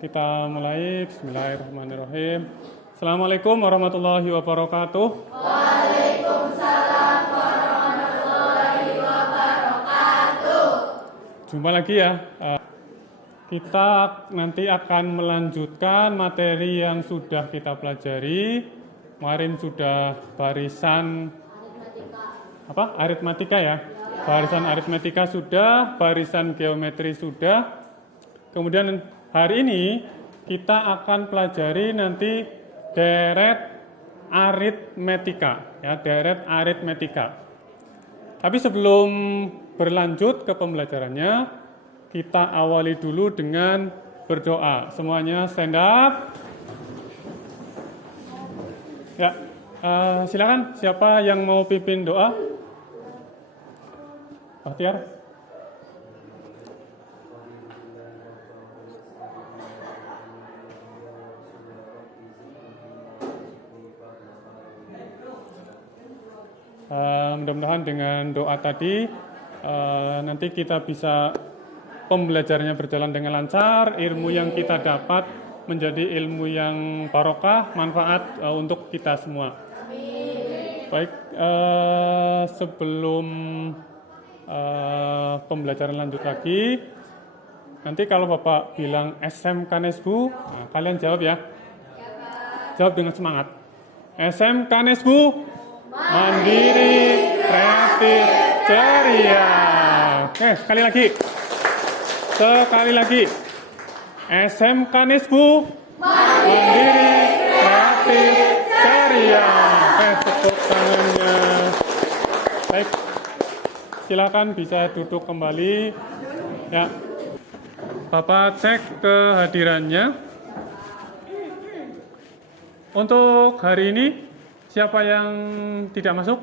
kita mulai. Bismillahirrahmanirrahim. Assalamualaikum warahmatullahi wabarakatuh. Waalaikumsalam warahmatullahi wabarakatuh. Jumpa lagi ya. Kita nanti akan melanjutkan materi yang sudah kita pelajari. Kemarin sudah barisan aritmatika ya. Barisan aritmatika sudah, barisan geometri sudah. Kemudian hari ini kita akan pelajari nanti deret aritmetika ya, deret aritmetika. Tapi sebelum berlanjut ke pembelajarannya, kita awali dulu dengan berdoa. Semuanya stand up. Ya, silakan siapa yang mau pimpin doa? Bahtiar. Mudah-mudahan dengan doa tadi nanti kita bisa pembelajarannya berjalan dengan lancar, ilmu yang kita dapat menjadi ilmu yang barokah, manfaat untuk kita semua. Baik, sebelum pembelajaran lanjut lagi, nanti kalau Bapak bilang SMK Nesbu, nah, kalian jawab ya. Jawab dengan semangat. SMK Nesbu, mandiri, kreatif, ceria. Oke, sekali lagi. Sekali lagi. SMK Nesbu, mandiri, kreatif, ceria. Oke, tepuk tangannya. Baik. Silakan bisa duduk kembali. Ya. Bapak cek kehadirannya. Untuk hari ini siapa yang tidak masuk?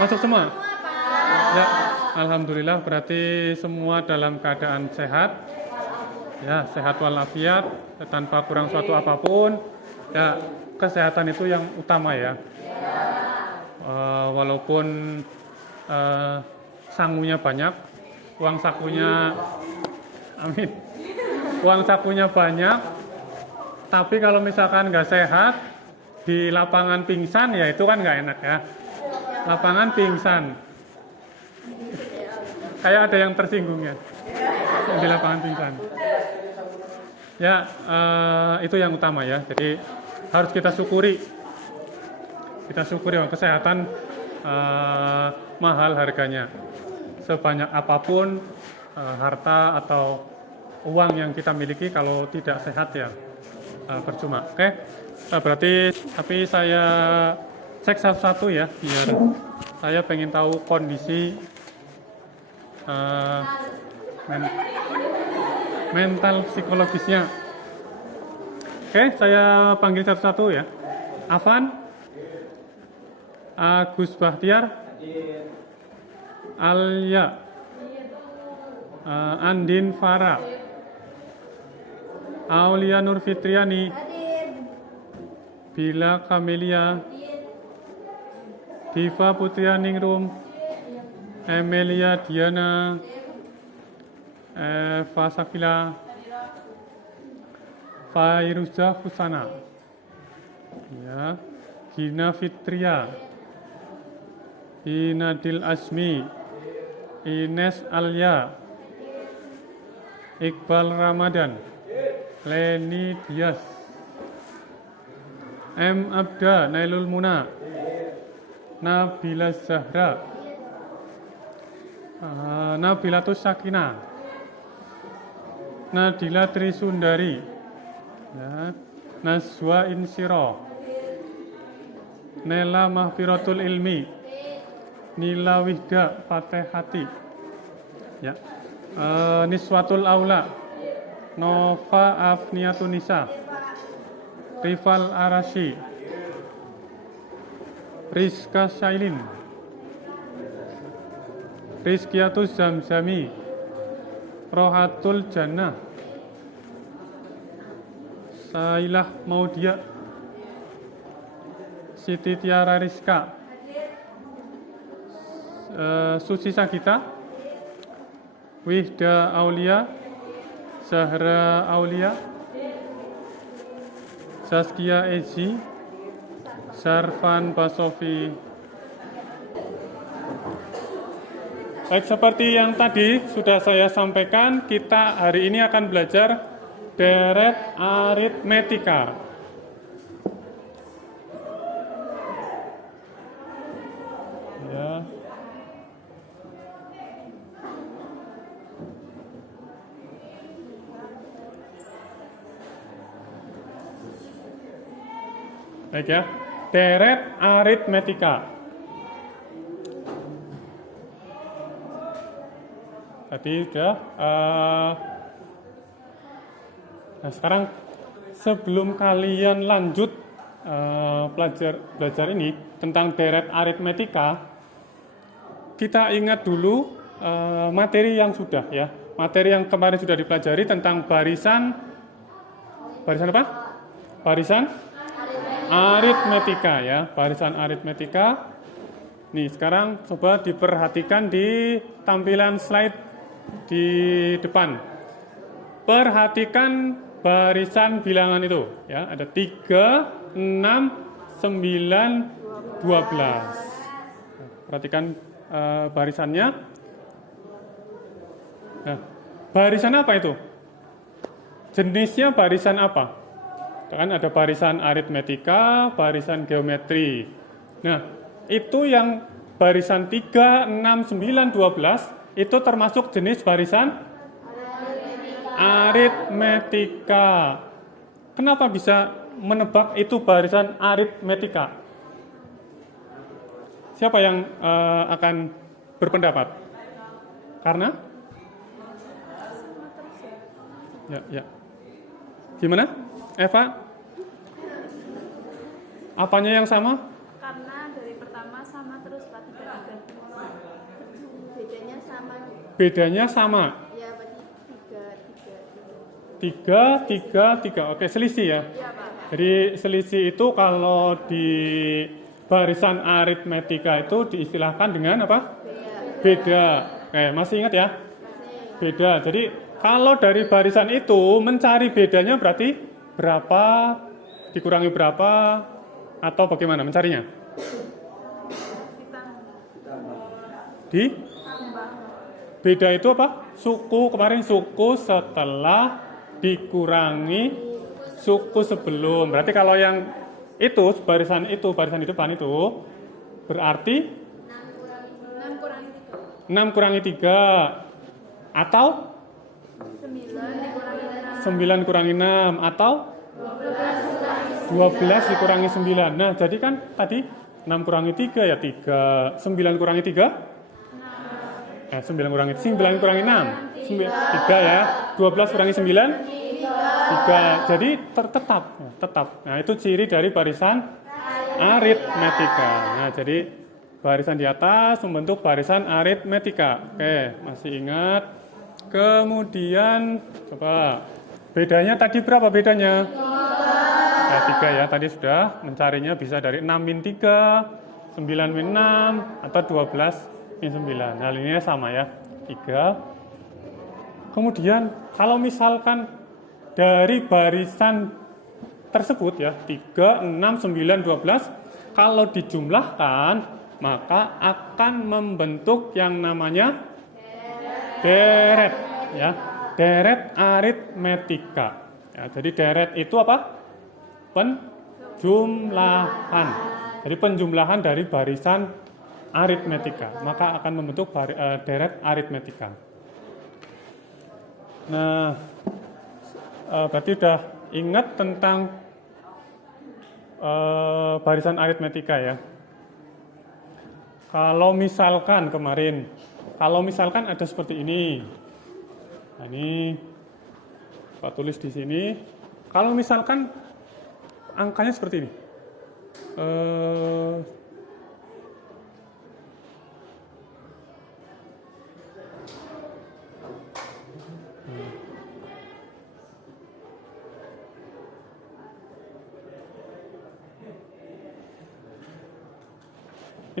Masuk semua? Ya, alhamdulillah berarti semua dalam keadaan sehat. Ya, sehat walafiat, tanpa kurang suatu apapun. Ya, kesehatan itu yang utama ya. Walaupun sangunya banyak, uang sakunya, amin, uang sakunya banyak, tapi kalau misalkan nggak sehat, di lapangan pingsan ya itu kan nggak enak ya. Lapangan pingsan, kayak ada yang tersinggung ya, di lapangan pingsan. Ya, itu yang utama ya, jadi harus kita syukuri. Kita syukuri bahwa kesehatan mahal harganya. Sebanyak apapun harta atau uang yang kita miliki kalau tidak sehat ya percuma. Oke, berarti tapi saya cek satu-satu ya, biar saya pengen tahu kondisi mental psikologisnya. Oke, saya panggil satu-satu ya. Afan, Agus Bahtiar, Alia, Andin Farah, Aulia Nur Fitriani, Bila Kamelia, Diva Putrianingrum, Emilia Diana, Eva Sakila, Fairuza Husana, ya, Gina Fitria, Inadil Asmi, Ines Alia, Iqbal Ramadan, Leni Dias, M. Abda Nailul Muna, Nabila Zahra, Nabilatus Sakinah, Nadila Trisundari, ya, Nazwa Insiro, Nela Mahfiratul Ilmi, Nila Wihda Fatihati, ya, Niswatul Aula, Nova Afniatunisa, Rival Arashi, Rizka Sailin, Rizkiatus Zamzami, Rohatul Jannah, Sailah Maudia, Siti Tiara Rizka, Suci Sagita, Wihda Aulia, Zahra Aulia, Saskia Ezi, Sarvan Basofi. Baik, seperti yang tadi sudah saya sampaikan, kita hari ini akan belajar deret aritmetika. Ya. Baik ya, deret aritmetika. Tadi sudah. Nah sekarang sebelum kalian lanjut belajar ini tentang deret aritmetika, kita ingat dulu materi yang sudah ya, materi yang kemarin sudah dipelajari tentang barisan apa? Barisan aritmetika ya, barisan aritmetika. Nih sekarang coba diperhatikan di tampilan slide di depan. Perhatikan barisan bilangan itu ya, ada 3, 6, 9, 12. Perhatikan barisannya. Nah, barisan apa itu? Jenisnya barisan apa? Kan ada barisan aritmetika, barisan geometri. Nah, itu yang barisan 3, 6, 9, 12 itu termasuk jenis barisan aritmetika. Kenapa bisa menebak itu barisan aritmetika? Siapa yang akan berpendapat? Karena? Ya. Gimana? Eva? Apanya yang sama? Karena dari pertama sama terus Pak, 3. Bedanya sama. Bedanya sama. Ya, berarti 3. 3. Oke, selisih ya. Iya, Pak. Jadi selisih itu kalau di barisan aritmetika itu diistilahkan dengan apa? Beda. Oke, masih ingat ya? Beda. Jadi kalau dari barisan itu mencari bedanya berarti berapa dikurangi berapa atau bagaimana mencarinya? Di beda itu apa? Suku, kemarin suku setelah dikurangi suku sebelum. Berarti kalau yang itu barisan di depan itu berarti 6 kurangi 3 atau 9 kurangi 6 atau 12 dikurangi 9. Nah, jadi kan tadi 6 kurangi 3 ya 3. 9 kurangi 3? 9 kurangi 6. 3 ya. 12 kurangi 9? 3. Jadi tetap. Nah, itu ciri dari barisan aritmetika. Nah, jadi barisan di atas membentuk barisan aritmetika. Oke, masih ingat? Kemudian coba bedanya tadi berapa bedanya? 3 ya, tadi sudah mencarinya bisa dari 6 min 3, 9 min 6, atau 12 min 9. Nah, ini sama ya, 3. Kemudian kalau misalkan dari barisan tersebut ya, 3, 6, 9, 12, kalau dijumlahkan, maka akan membentuk yang namanya deret ya, deret aritmetika. Ya, jadi deret itu apa? Penjumlahan. Jadi penjumlahan dari barisan aritmetika, maka akan membentuk deret aritmetika. Nah, berarti udah ingat tentang barisan aritmetika ya. Kalau misalkan ada seperti ini, nah ini Pak tulis di sini. Kalau misalkan angkanya seperti ini,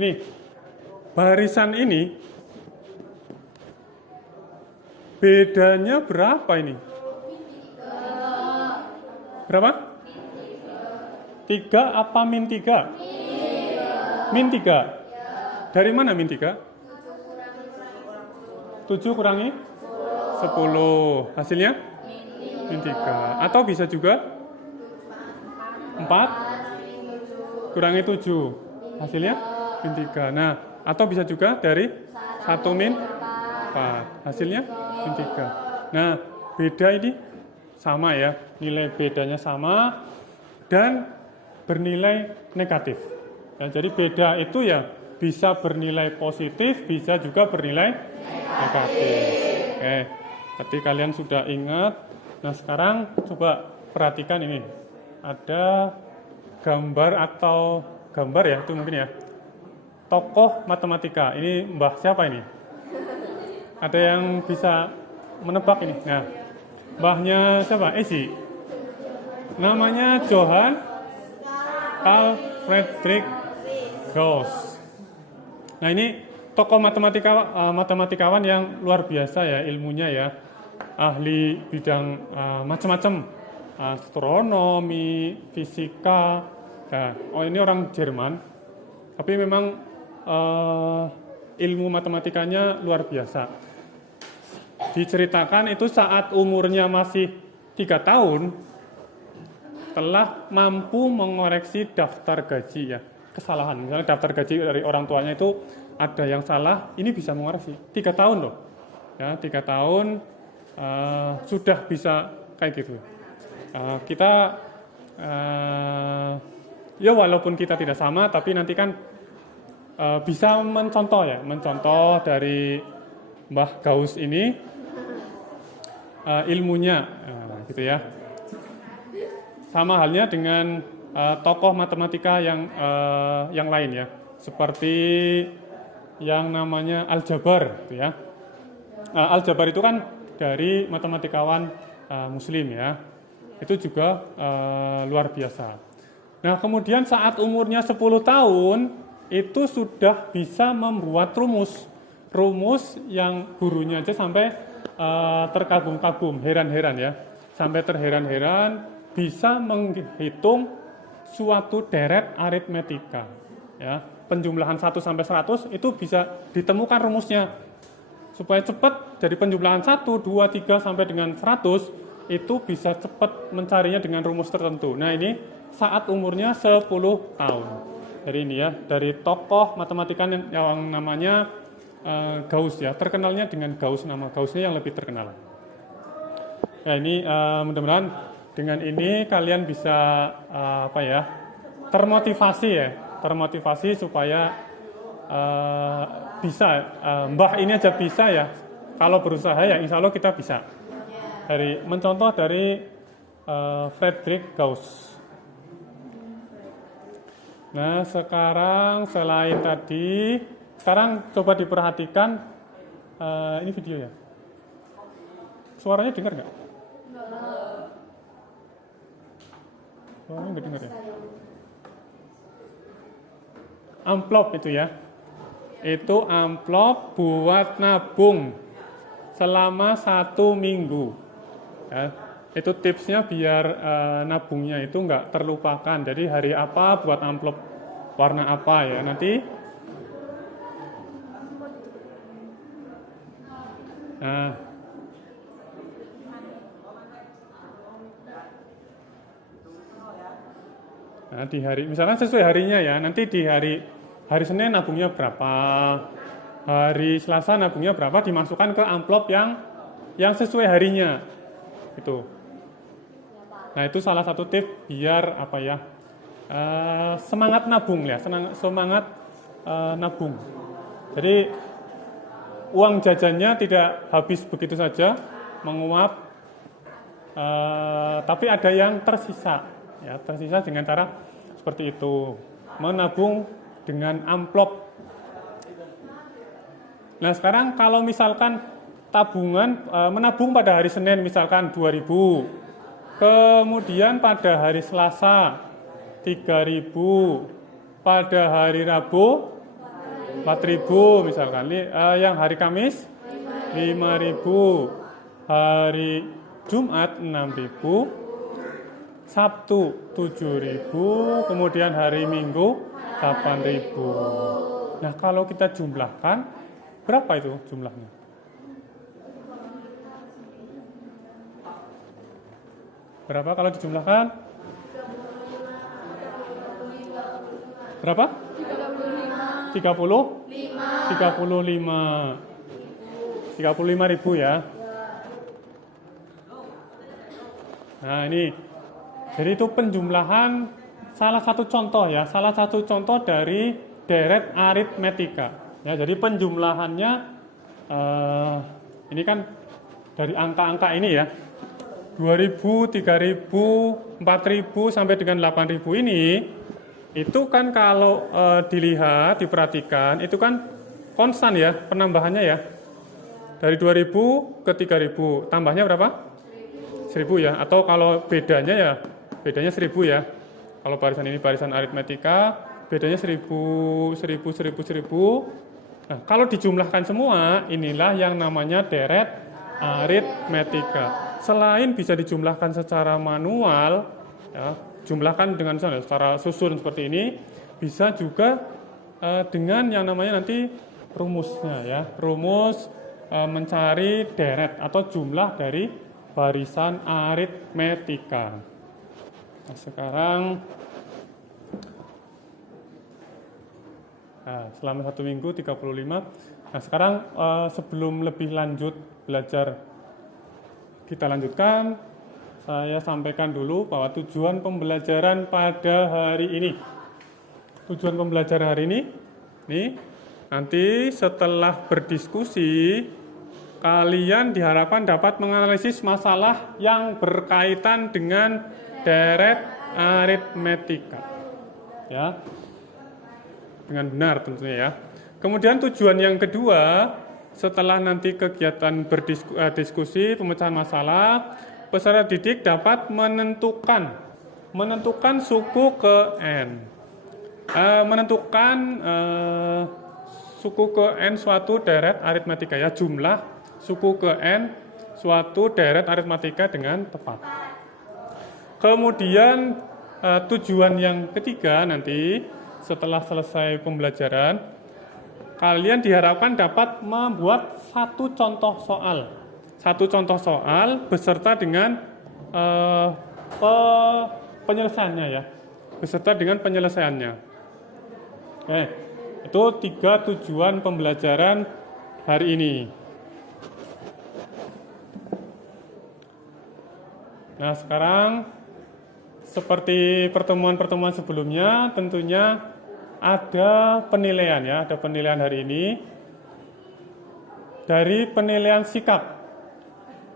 ini barisan ini bedanya berapa ini? Berapa? 3 apa min 3? Min 3. Dari mana min 3? 7 kurangi 10. Hasilnya? Min 3. Atau bisa juga 4 kurangi 7. Hasilnya? Min 3. Nah, atau bisa juga dari 1 min 4. Hasilnya? Min 3. Nah, beda ini sama ya. Nilai bedanya sama dan bernilai negatif. Ya, jadi beda itu ya bisa bernilai positif, bisa juga bernilai negatif. Oke, berarti kalian sudah ingat. Nah, sekarang coba perhatikan ini. Ada gambar atau gambar ya, itu mungkin ya. Tokoh matematika. Ini Mbah siapa ini? Ada yang bisa menebak ini? Nah, Mbahnya siapa? Ezi. Namanya Johann Carl Friedrich Gauss. Nah, ini tokoh matematikawan yang luar biasa ya ilmunya ya. Ahli bidang macam-macam. Astronomi, fisika. Nah, ini orang Jerman. Tapi memang ilmu matematikanya luar biasa. Diceritakan itu saat umurnya masih 3 tahun telah mampu mengoreksi daftar gaji ya, kesalahan. Misalnya daftar gaji dari orang tuanya itu ada yang salah, ini bisa mengoreksi. 3 tahun loh. Ya, 3 tahun sudah bisa kayak gitu. Kita ya walaupun kita tidak sama, tapi nanti kan bisa mencontoh dari Mbah Gauss ini ilmunya, gitu ya. Sama halnya dengan tokoh matematika yang lain ya, seperti yang namanya aljabar, gitu ya. Aljabar itu kan dari matematikawan Muslim ya, itu juga luar biasa. Nah, kemudian saat umurnya 10 tahun itu sudah bisa membuat rumus yang gurunya aja sampai terkagum-kagum, heran-heran ya, sampai terheran-heran bisa menghitung suatu deret aritmetika ya, penjumlahan 1 sampai 100 itu bisa ditemukan rumusnya supaya cepat dari penjumlahan 1, 2, 3 sampai dengan 100 itu bisa cepat mencarinya dengan rumus tertentu. Nah, ini saat umurnya 10 tahun. Dari ini ya, dari tokoh matematika yang namanya Gauss ya, terkenalnya dengan Gauss, nama Gaussnya yang lebih terkenal. Nah, ini mudah-mudahan dengan ini kalian bisa termotivasi supaya bisa Mbah ini aja bisa ya. Kalau berusaha ya insya Allah kita bisa. Mencontoh dari Friedrich Gauss. Nah, sekarang selain tadi, sekarang coba diperhatikan ini video ya. Suaranya dengar nggak? Suaranya nggak dengar ya? Amplop itu ya. Itu amplop buat nabung selama 1 minggu. Ya, itu tipsnya biar nabungnya itu nggak terlupakan. Jadi hari apa buat amplop warna apa ya nanti. Nah, di hari misalkan sesuai harinya ya. Nanti di hari Senin nabungnya berapa, hari Selasa nabungnya berapa, dimasukkan ke amplop yang sesuai harinya. Itu. Nah, itu salah satu tips biar semangat nabung ya, semangat nabung. Jadi uang jajannya tidak habis begitu saja, menguap, tapi ada yang tersisa. Ya, tersisa dengan cara seperti itu, menabung dengan amplop. Nah, sekarang kalau misalkan tabungan menabung pada hari Senin misalkan 2.000, kemudian pada hari Selasa 3.000, pada hari Rabu 4.000 misalkan, yang hari Kamis 5.000, hari Jumat 6.000, Sabtu 7.000, kemudian hari Minggu 8.000. Nah, kalau kita jumlahkan, berapa itu jumlahnya? Berapa kalau dijumlahkan? Berapa? 30? 35.000 ya. Nah, ini. Jadi itu penjumlahan salah satu contoh ya, salah satu contoh dari deret aritmetika. Ya, jadi penjumlahannya ini kan dari angka-angka ini ya. 2.000, 3.000, 4.000 sampai dengan 8.000 ini itu kan kalau dilihat, diperhatikan itu kan konstan ya penambahannya ya. Dari 2.000 ke 3.000, tambahnya berapa? 1.000 ya, atau kalau bedanya 1.000 ya. Kalau barisan ini barisan aritmetika, bedanya 1.000, 1.000, 1.000, 1.000. Nah, kalau dijumlahkan semua, inilah yang namanya deret aritmetika. Selain bisa dijumlahkan secara manual, ya, jumlahkan dengan secara susun seperti ini, bisa juga dengan yang namanya nanti rumusnya ya, rumus mencari deret atau jumlah dari barisan aritmetika. Nah, sekarang selama 1 minggu 35. Nah, sekarang sebelum lebih lanjut belajar, kita lanjutkan. Saya sampaikan dulu bahwa tujuan pembelajaran pada hari ini. Tujuan pembelajaran hari ini, nih, nanti setelah berdiskusi, kalian diharapkan dapat menganalisis masalah yang berkaitan dengan deret aritmetika. Ya. Dengan benar tentunya ya. Kemudian tujuan yang kedua, setelah nanti kegiatan berdiskusi, pemecahan masalah, peserta didik dapat menentukan suku ke N. Menentukan suku ke N suatu deret aritmetika ya, jumlah suku ke N suatu deret aritmetika dengan tepat. Kemudian tujuan yang ketiga nanti setelah selesai pembelajaran, kalian diharapkan dapat membuat satu contoh soal beserta dengan penyelesaiannya ya, beserta dengan penyelesaiannya. Oke, itu 3 tujuan pembelajaran hari ini. Nah, sekarang seperti pertemuan-pertemuan sebelumnya, tentunya ada penilaian ya, ada penilaian hari ini dari penilaian sikap.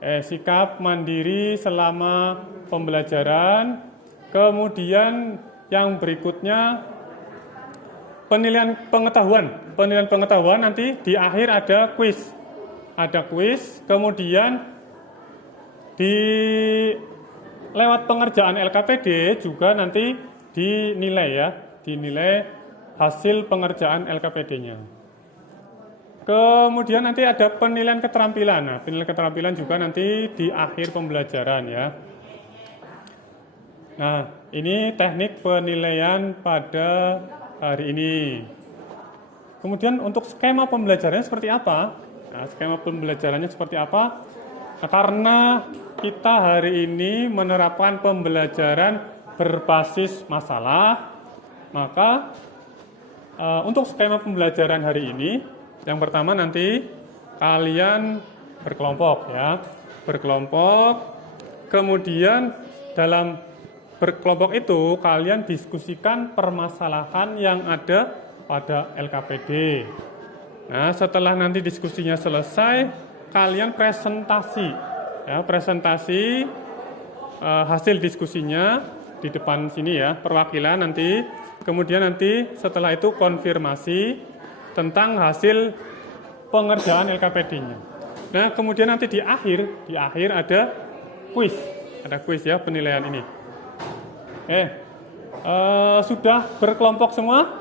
Sikap mandiri selama pembelajaran. Kemudian yang berikutnya penilaian pengetahuan. Penilaian pengetahuan nanti di akhir ada kuis. Ada kuis, kemudian lewat pengerjaan LKPD juga nanti dinilai ya, dinilai hasil pengerjaan LKPD-nya. Kemudian nanti ada penilaian keterampilan. Nah, penilaian keterampilan juga nanti di akhir pembelajaran ya. Nah, ini teknik penilaian pada hari ini. Kemudian untuk skema pembelajarannya seperti apa? Nah, skema pembelajarannya seperti apa? Nah, karena kita hari ini menerapkan pembelajaran berbasis masalah, maka untuk skema pembelajaran hari ini, yang pertama nanti kalian berkelompok ya, berkelompok. Kemudian dalam berkelompok itu kalian diskusikan permasalahan yang ada pada LKPD. Nah, setelah nanti diskusinya selesai, kalian presentasi ya, presentasi hasil diskusinya di depan sini ya, perwakilan nanti. Kemudian nanti setelah itu konfirmasi tentang hasil pengerjaan LKPD-nya. Nah, kemudian nanti di akhir ada kuis ya penilaian ini. Sudah berkelompok semua?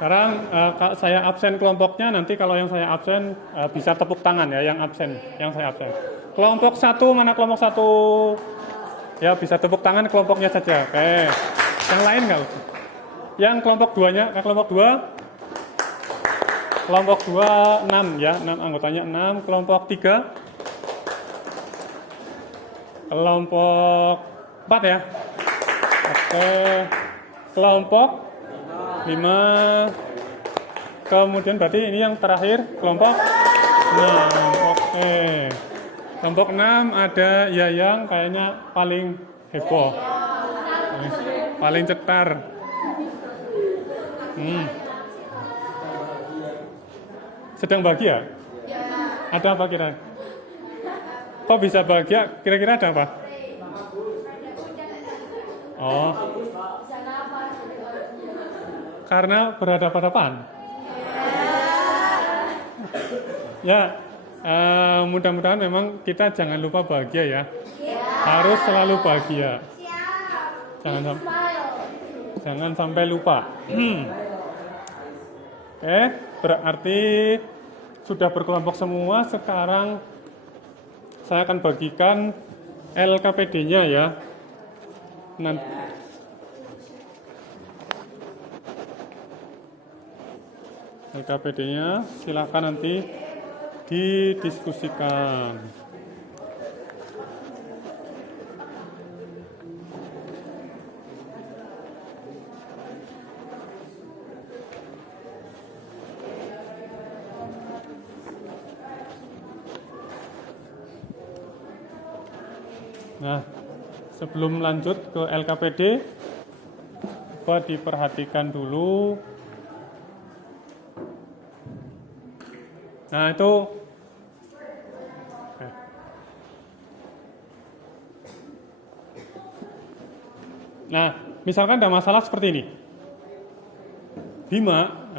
Sekarang saya absen kelompoknya, nanti kalau yang saya absen bisa tepuk tangan ya, yang absen, yang saya absen. Kelompok 1, mana kelompok 1? Ya, bisa tepuk tangan kelompoknya saja. Oke. Yang lain nggak usah. Yang kelompok 2-nya, kelompok 2. Kelompok 2 6 ya, 6 anggotanya 6. Kelompok 3. Kelompok 4 ya. Oke. Kelompok 5. Kemudian berarti ini yang terakhir kelompok 6. Oke. Kelompok 6 ada Yayang kayaknya paling heboh. Paling cetar. Sedang bahagia? Ada apa kira? Kok bisa bahagia? Kira-kira ada apa? Oh. Karena berhadapan-hadapan. Ya, mudah-mudahan memang kita jangan lupa bahagia ya. Harus selalu bahagia. Jangan sampai lupa. Oke, berarti sudah berkelompok semua. Sekarang saya akan bagikan LKPD-nya ya. Nanti LKPD-nya silakan nanti didiskusikan. Nah, sebelum lanjut ke LKPD, coba diperhatikan dulu. Nah, itu Nah, misalkan ada masalah seperti ini. Bima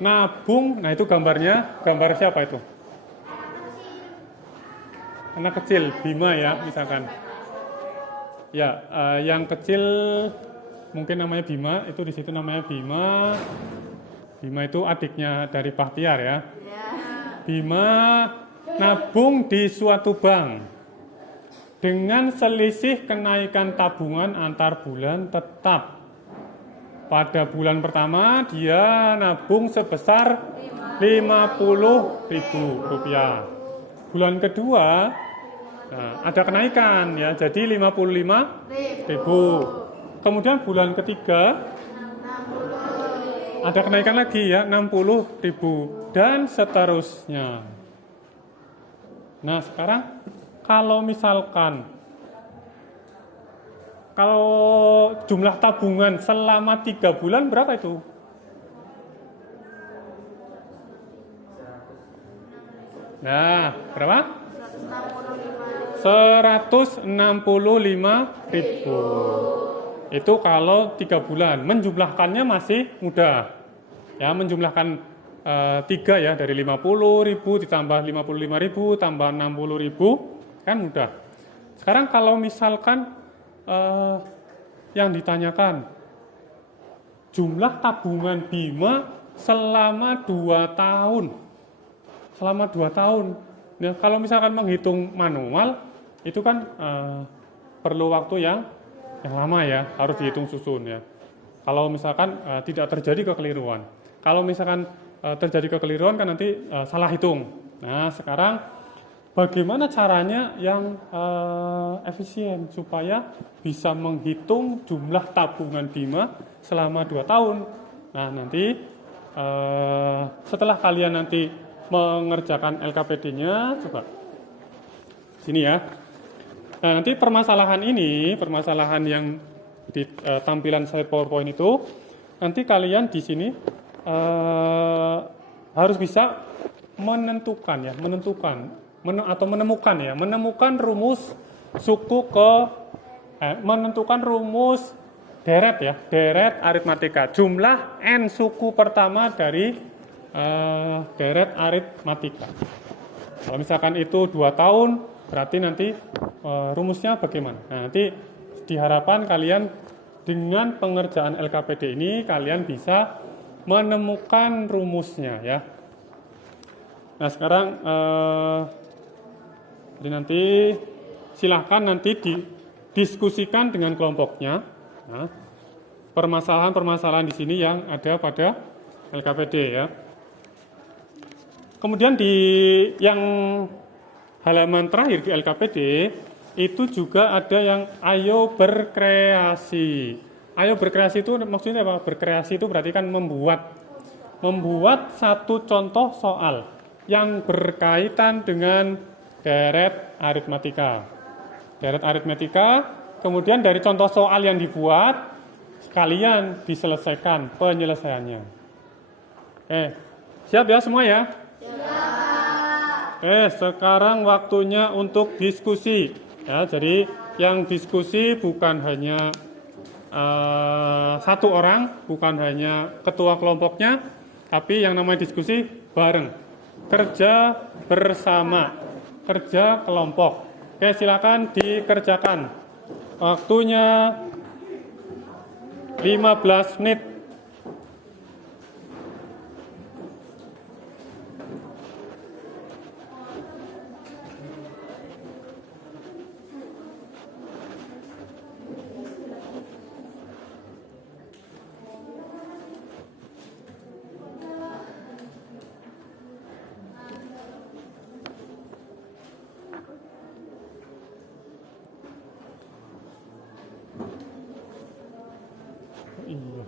nabung, nah itu gambarnya, gambar siapa itu? Anak kecil, Bima ya, misalkan. Ya, yang kecil mungkin namanya Bima, itu di situ namanya Bima. Bima itu adiknya dari Bahtiar ya. Bima nabung di suatu bank dengan selisih kenaikan tabungan antar bulan tetap. Pada bulan pertama dia nabung sebesar Rp50.000. Bulan kedua ada kenaikan ya, jadi Rp55.000. Kemudian bulan ketiga ada kenaikan lagi ya, Rp60.000 dan seterusnya. Nah, sekarang kalau misalkan jumlah tabungan selama 3 bulan berapa itu? Nah, berapa? 165.000. Itu kalau 3 bulan. Menjumlahkannya masih mudah. Ya, menjumlahkan 3 ya, dari 50.000 ditambah 55.000 tambah 60.000 kan mudah. Sekarang kalau misalkan yang ditanyakan jumlah tabungan Bima selama 2 tahun. Selama 2 tahun. Nah, kalau misalkan menghitung manual itu kan perlu waktu yang lama ya, harus dihitung susun ya. Kalau misalkan tidak terjadi kekeliruan. Kalau misalkan terjadi kekeliruan kan nanti salah hitung. Nah, sekarang bagaimana caranya yang efisien supaya bisa menghitung jumlah tabungan Bima selama 2 tahun. Nah, nanti setelah kalian nanti mengerjakan LKPD-nya, coba sini ya. Nah, nanti permasalahan yang di tampilan slide PowerPoint itu, nanti kalian di sini harus bisa menemukan rumus suku menentukan rumus deret ya, deret aritmatika, jumlah n suku pertama dari deret aritmatika. Kalau misalkan itu 2 tahun, berarti nanti rumusnya bagaimana? Nah, nanti diharapkan kalian dengan pengerjaan LKPD ini kalian bisa menemukan rumusnya ya. Nah, sekarang jadi nanti silahkan nanti didiskusikan dengan kelompoknya. Nah, permasalahan-permasalahan di sini yang ada pada LKPD ya. Kemudian di yang halaman terakhir di LKPD itu juga ada yang ayo berkreasi. Ayo berkreasi itu maksudnya apa? Berkreasi itu berarti kan membuat satu contoh soal yang berkaitan dengan deret aritmatika. Deret aritmatika, kemudian dari contoh soal yang dibuat sekalian diselesaikan penyelesaiannya. Siap ya semua ya? Sekarang waktunya untuk diskusi. Ya, jadi yang diskusi bukan hanya satu orang, bukan hanya ketua kelompoknya, tapi yang namanya diskusi bareng. Kerja bersama, kerja kelompok. Silakan dikerjakan. Waktunya 15 menit. Iya.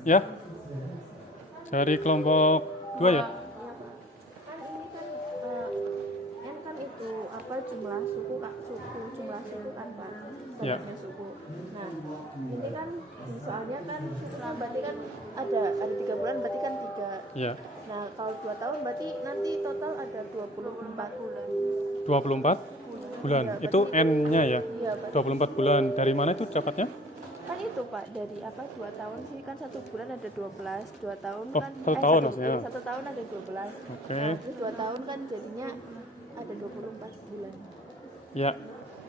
Ya, dari kelompok 2 ya. Kan ini kan N kan itu apa jumlah suku jumlah suku kan Pak. Ya. Banyaknya suku. Nah, ini kan soalnya kan berarti kan ada 3 bulan berarti kan 3. Ya. Nah, kalau 2 tahun berarti nanti total ada 24 bulan. 24 bulan. Ya, Itu N-nya ya. Iya, Pak. 24 bulan. Dari mana itu dapatnya? Kan itu Pak, dari apa 2 tahun sih kan 1 bulan ada 12, 2 tahun Oh, kan 1 tahun maksudnya. 1 tahun ada 12. Oke. Nah, terus 2 tahun kan jadinya ada 24 bulan. Ya,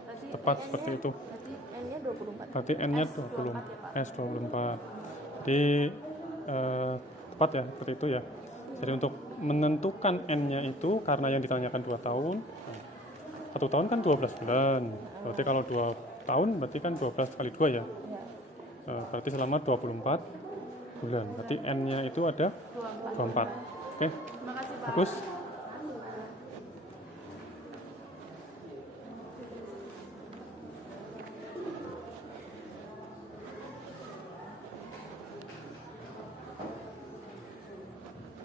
Berarti tepat N-nya seperti itu. Berarti N-nya 24. Berarti N-nya S 20, 24 ya, Pak. S24. Jadi tepat ya, seperti itu ya. Jadi untuk menentukan N-nya itu karena yang ditanyakan 2 tahun. 1 tahun kan 12 bulan. Berarti kalau 2 tahun berarti kan 12 kali 2 ya. Ya. Berarti selama 24 bulan. Berarti N-nya itu ada 24. Oke, Terima kasih Pak. bagus.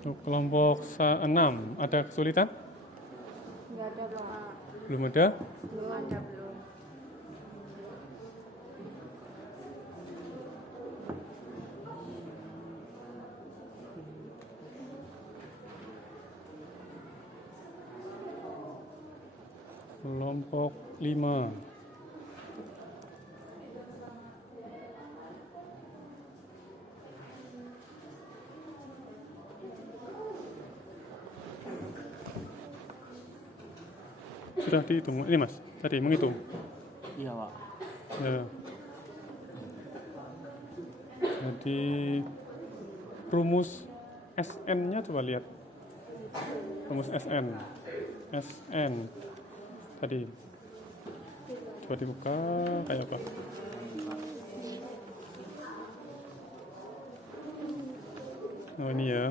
Untuk kelompok 6 ada kesulitan? Nggak ada Pak. Belum ada? Belum ada belum. Kelompok 5. Sudah dihitung ini Mas, tadi menghitung. Iya Pak. Ya. Jadi rumus SN-nya coba lihat. Rumus SN. SN tadi. Coba dibuka kayak apa? Oh ini ya.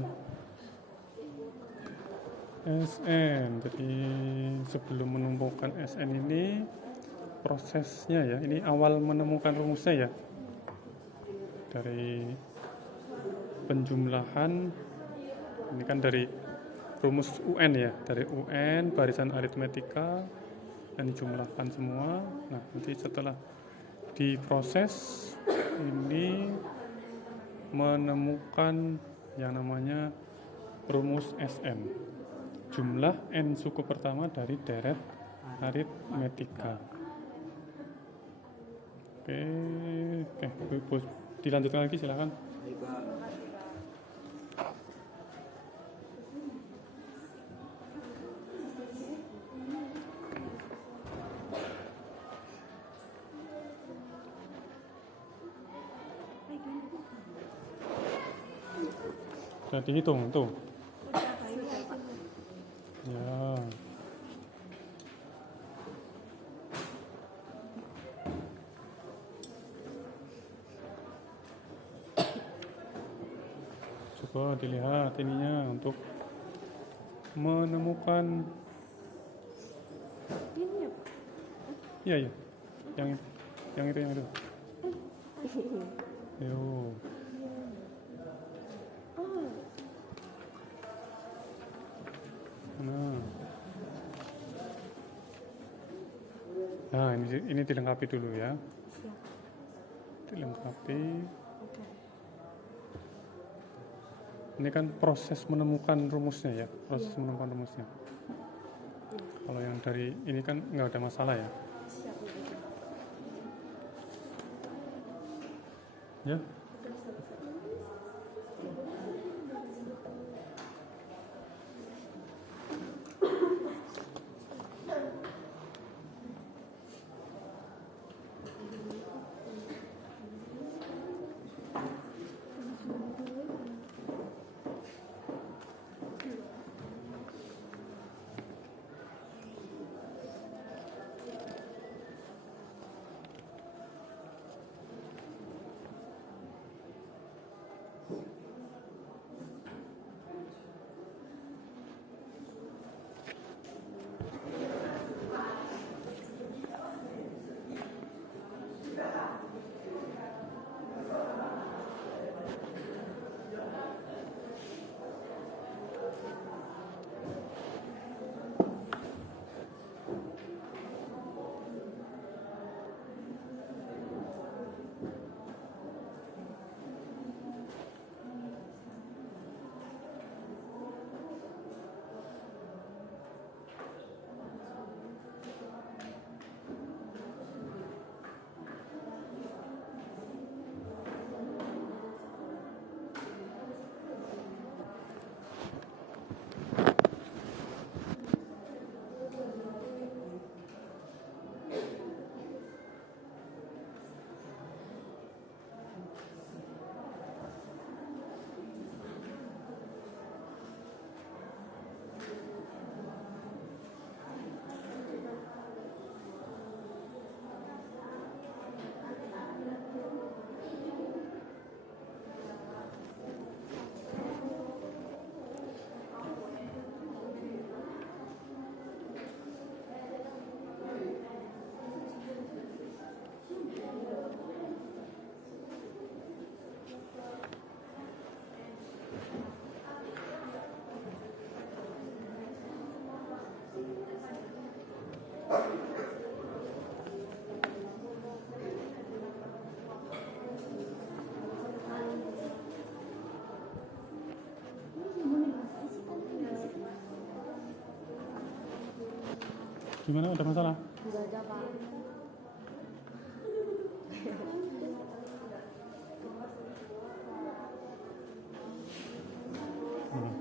SN. Jadi sebelum menemukan SN ini prosesnya ya. Ini awal menemukan rumusnya ya. Dari penjumlahan ini kan dari rumus UN ya, dari UN barisan aritmetika dan dijumlahkan semua. Nah, nanti setelah diproses ini menemukan yang namanya rumus SN. Jumlah N suku pertama dari deret aritmetika. Oke, oke, dilanjutkan lagi silakan. Baik Pak. Sudah dihitung tuh. Ya. Coba dilihat ininya untuk menemukan. Ini ya Pak. Iya iya. Yang itu. Yo. Oh, Nah, ini dilengkapi dulu ya. siap. Dilengkapi. Oke. Ini kan proses menemukan rumusnya ya, proses menemukan rumusnya. Kalau yang dari ini kan nggak ada masalah ya. Siap. Ya. Gimana, ada masalah? Enggak ada Pak. Hmm.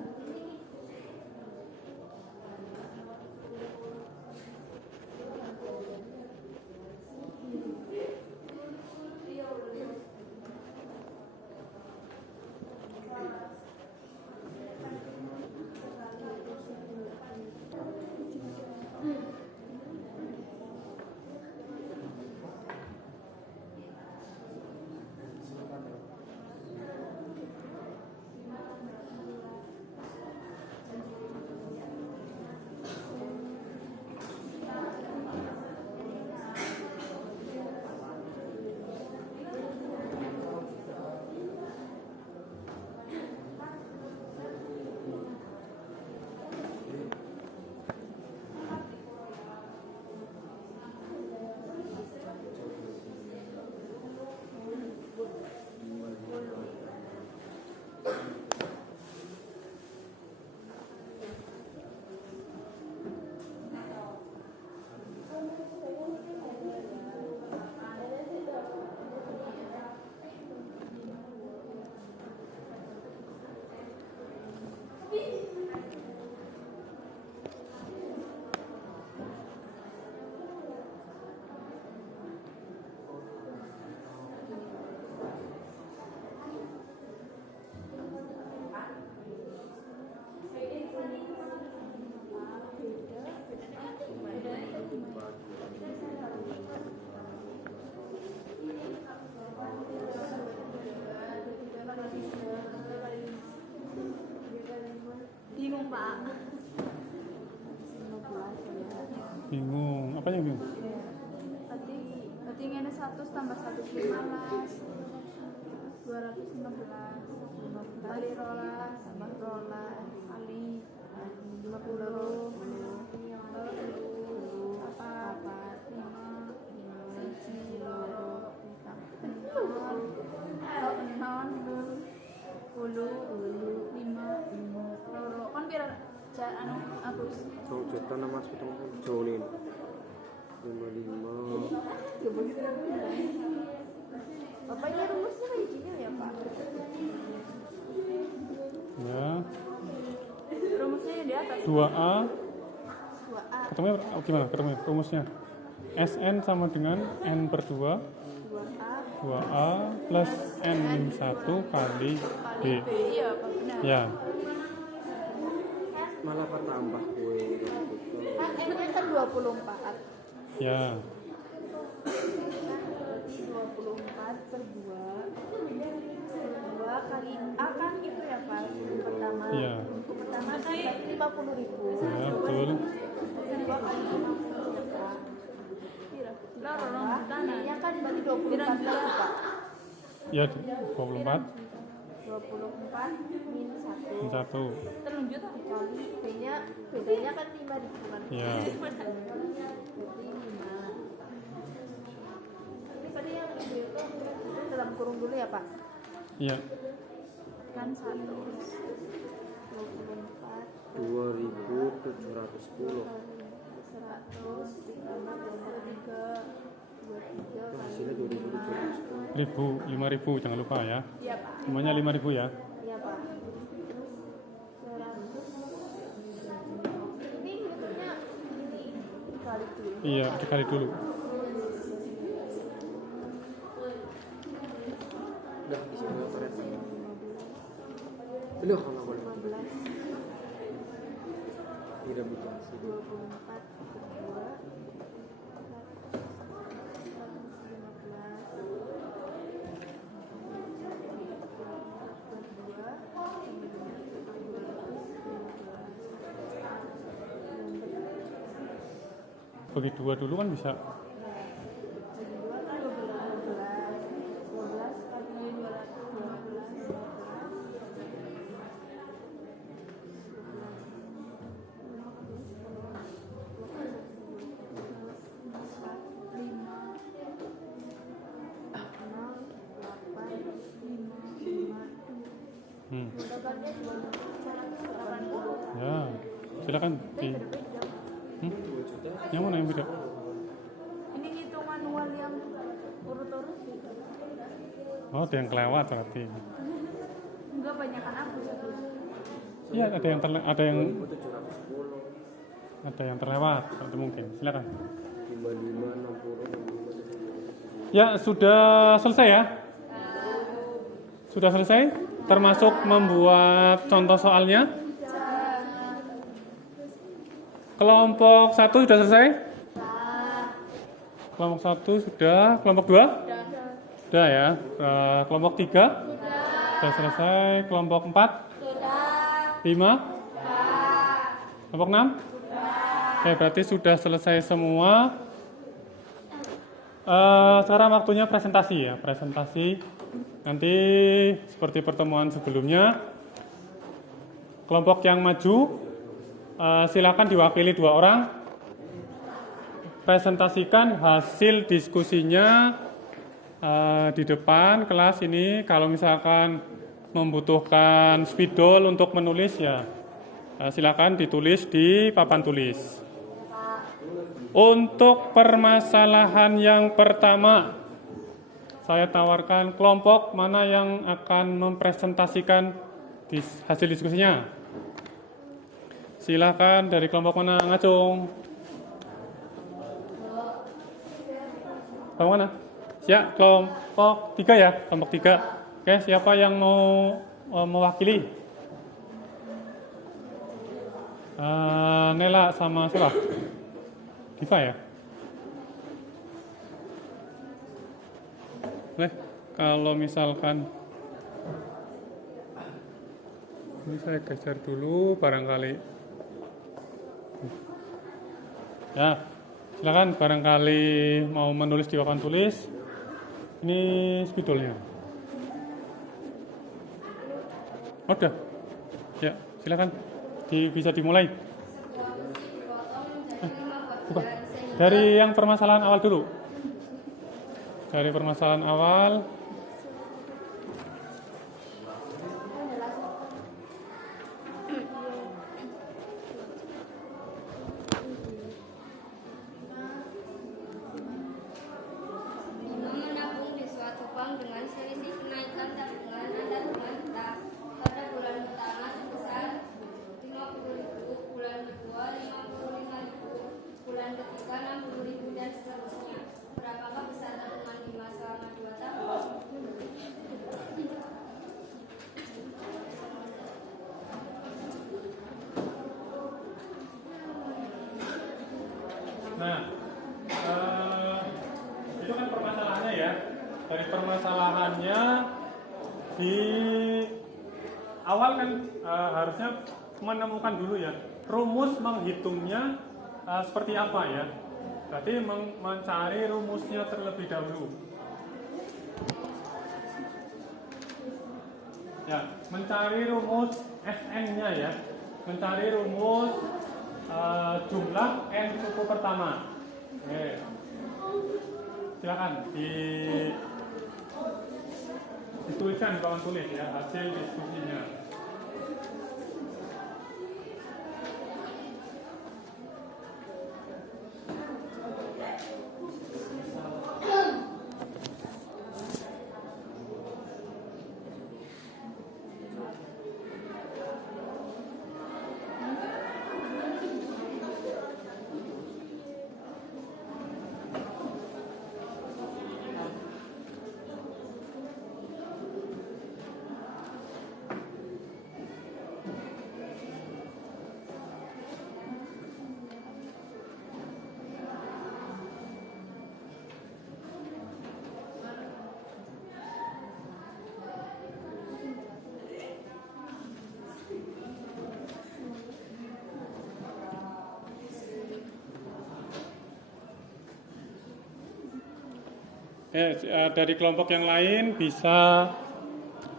Bingung Pak. 15 Bingung, apa yang bingung? Berarti ini 100 tambah 115 216 kali rolas tambah rolas kali 50 apa 5 loro kan biar anu aku Juta nama sepuluh jolin 55. Bapak ini rumusnya kayak gini ya Pak? Ya, Rumusnya yang di atas 2A. 2A Ketemunya gimana? Ketemunya rumusnya. SN sama dengan N per 2 2A 2A plus N min 1 kali B. Iya Pak benar. Ya, Malah pertambah kue Kan N-nya kan 24 ya, berarti 24 per 2 kali A kan itu ya Pak suku pertama Iya. suku pertama kan berarti 50.000 ya betul. 2 kali 50 ya Pak ya kan berarti 24 lagi Pak Ya 24 24 min 1 min 1. terlanjut dikali bedanya kan 5.000 kan Ya, berarti 5 ini tadi yang ibu itu dalam kurung dulu ya Pak iya. kan 1 24 2.710. 100 ditambah 23 Hasilnya 2.710. 5.000 jangan lupa ya. iya Pak Semuanya 5.000 ya. iya Pak 100 ini hitungnya ini dikali dulu Iya, dikali dulu. Udah di sini motornya. Loh, kalau boleh. 15 Tidak butuh. 24 per 2 Bagi 2 dulu kan bisa. bagi 2 kan 12 kali 215 Hmm. Totalnya 180. Ya, silakan di. 2 juta. Yang mana yang beda? Ini ngitung manual yang urut-urut gitu. Oh, ada yang kelewat berarti. Enggak, banyakan aku satu. Iya, ada yang 2.710. ada yang terlewat, itu mungkin. Silakan. 55 60 Ya, sudah selesai ya? Sudah selesai? Termasuk membuat contoh soalnya? Kelompok 1 sudah selesai? Kelompok 1 sudah, kelompok 2? Sudah ya. Kelompok 3? Sudah selesai. Kelompok 4? 5? Kelompok 6? Oke, berarti sudah selesai semua. Sekarang waktunya presentasi ya. Presentasi nanti seperti pertemuan sebelumnya. Kelompok yang maju silakan diwakili 2 orang. Presentasikan hasil diskusinya di depan kelas ini. Kalau misalkan membutuhkan spidol untuk menulis ya silakan ditulis di papan tulis. Untuk permasalahan yang pertama, saya tawarkan kelompok mana yang akan mempresentasikan hasil diskusinya. Silakan dari kelompok mana, Ngacung? Kelompok mana? Ya, kelompok 3 ya, kelompok 3. Oke, siapa yang mau mewakili? Nela sama siapa? Diva ya? Kalau misalkan ini saya geser dulu barangkali. Ya, silakan barangkali mau menulis di papan tulis. Ini spidolnya. Udah. Ya, silakan. Bisa dimulai. Bukan. Dari yang permasalahan awal dulu. Dari permasalahan awal. Menabung di suatu bank dengan selisih kenaikan tabungan Anda dengan tetap pada bulan pertama sebesar 50.000, bulan kedua 55.000, bulan ketiga 60.000 dan seterusnya. Berapakah besar tabungan Bima selama 2 tahun? Nah, itu kan permasalahannya ya. Dari permasalahannya di awal kan harusnya menemukan dulu ya rumus menghitungnya seperti apa ya. Berarti mencari rumusnya terlebih dahulu. Ya, mencari rumus Fn-nya ya. Mencari rumus jumlah n suku pertama. Oke. Silakan dituliskan di papan tulis ya hasil diskusinya. Dari kelompok yang lain bisa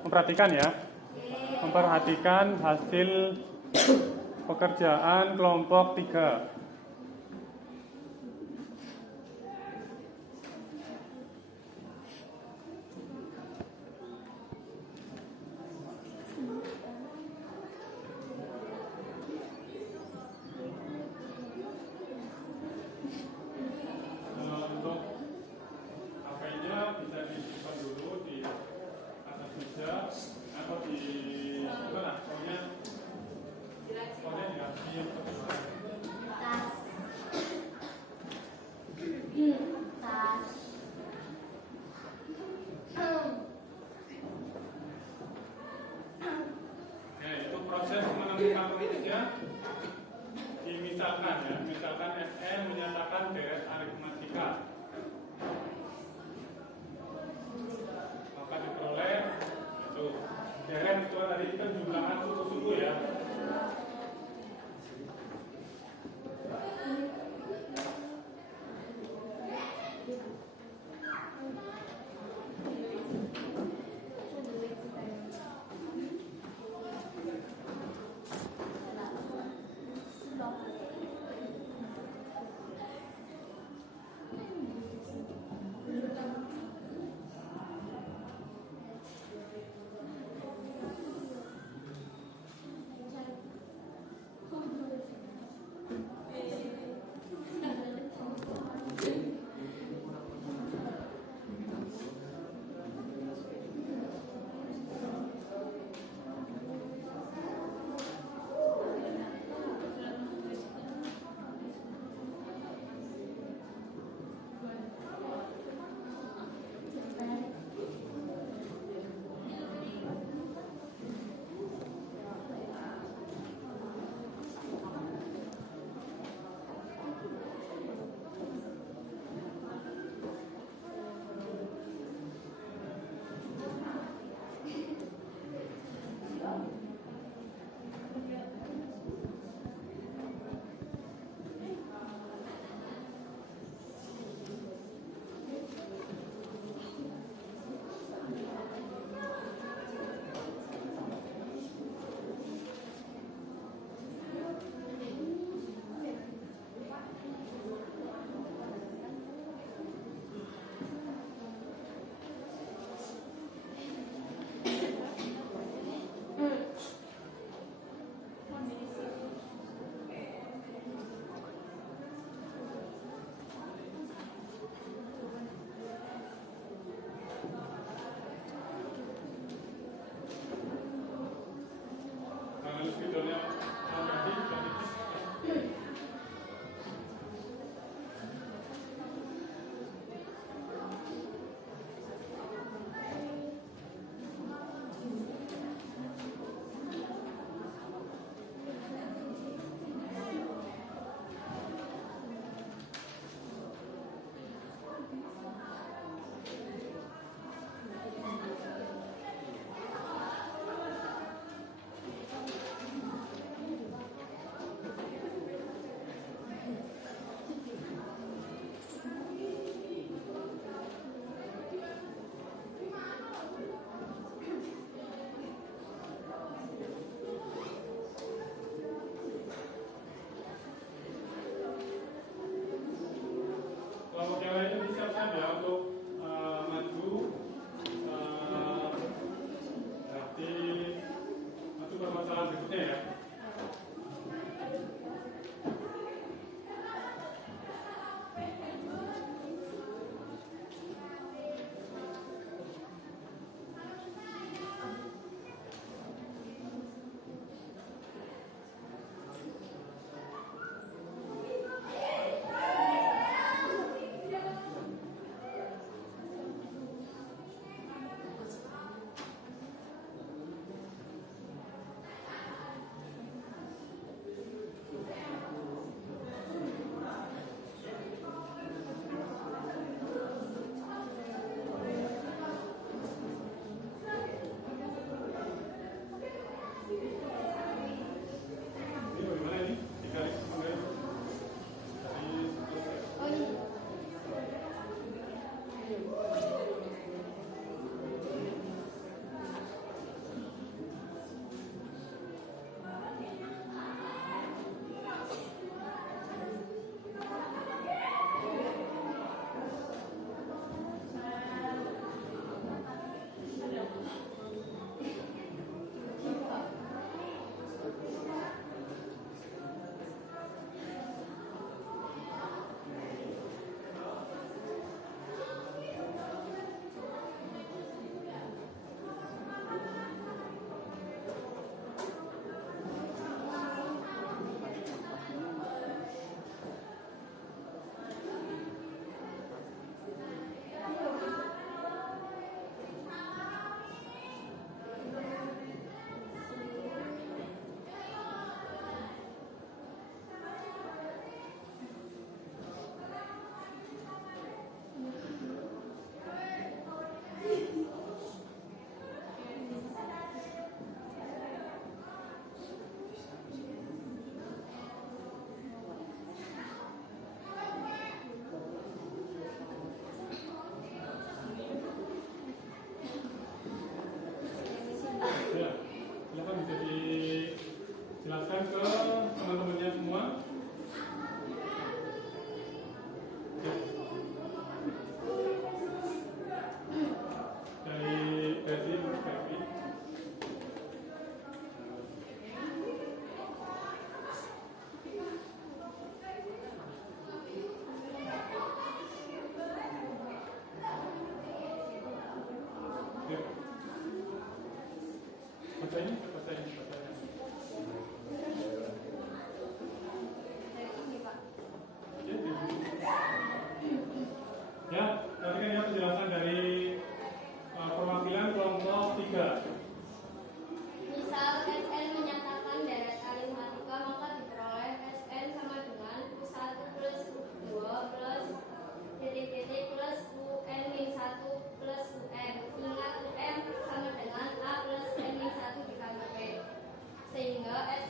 memperhatikan ya, memperhatikan hasil pekerjaan kelompok 3. matematiknya dimisalkan ya, misalkan SN menyatakan beres aritmatika, maka diperoleh itu deret itu tadi kita jumlahan suku-suku ya.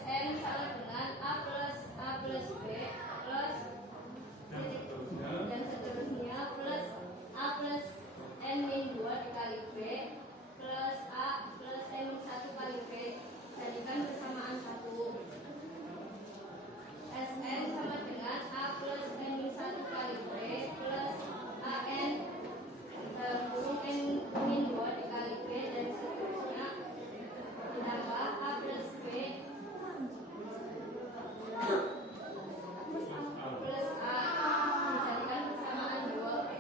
Sn sama dengan A plus B plus dan seterusnya plus A plus N min 2 dikali B plus A plus N min 1 kali B. Jadikan persamaan 1. Sn sama dengan A plus N min 1 kali B plus AN dalam kurung N min 2 dikali B dan seterusnya ditambah A plus B plus A dijadikan persamaan 2.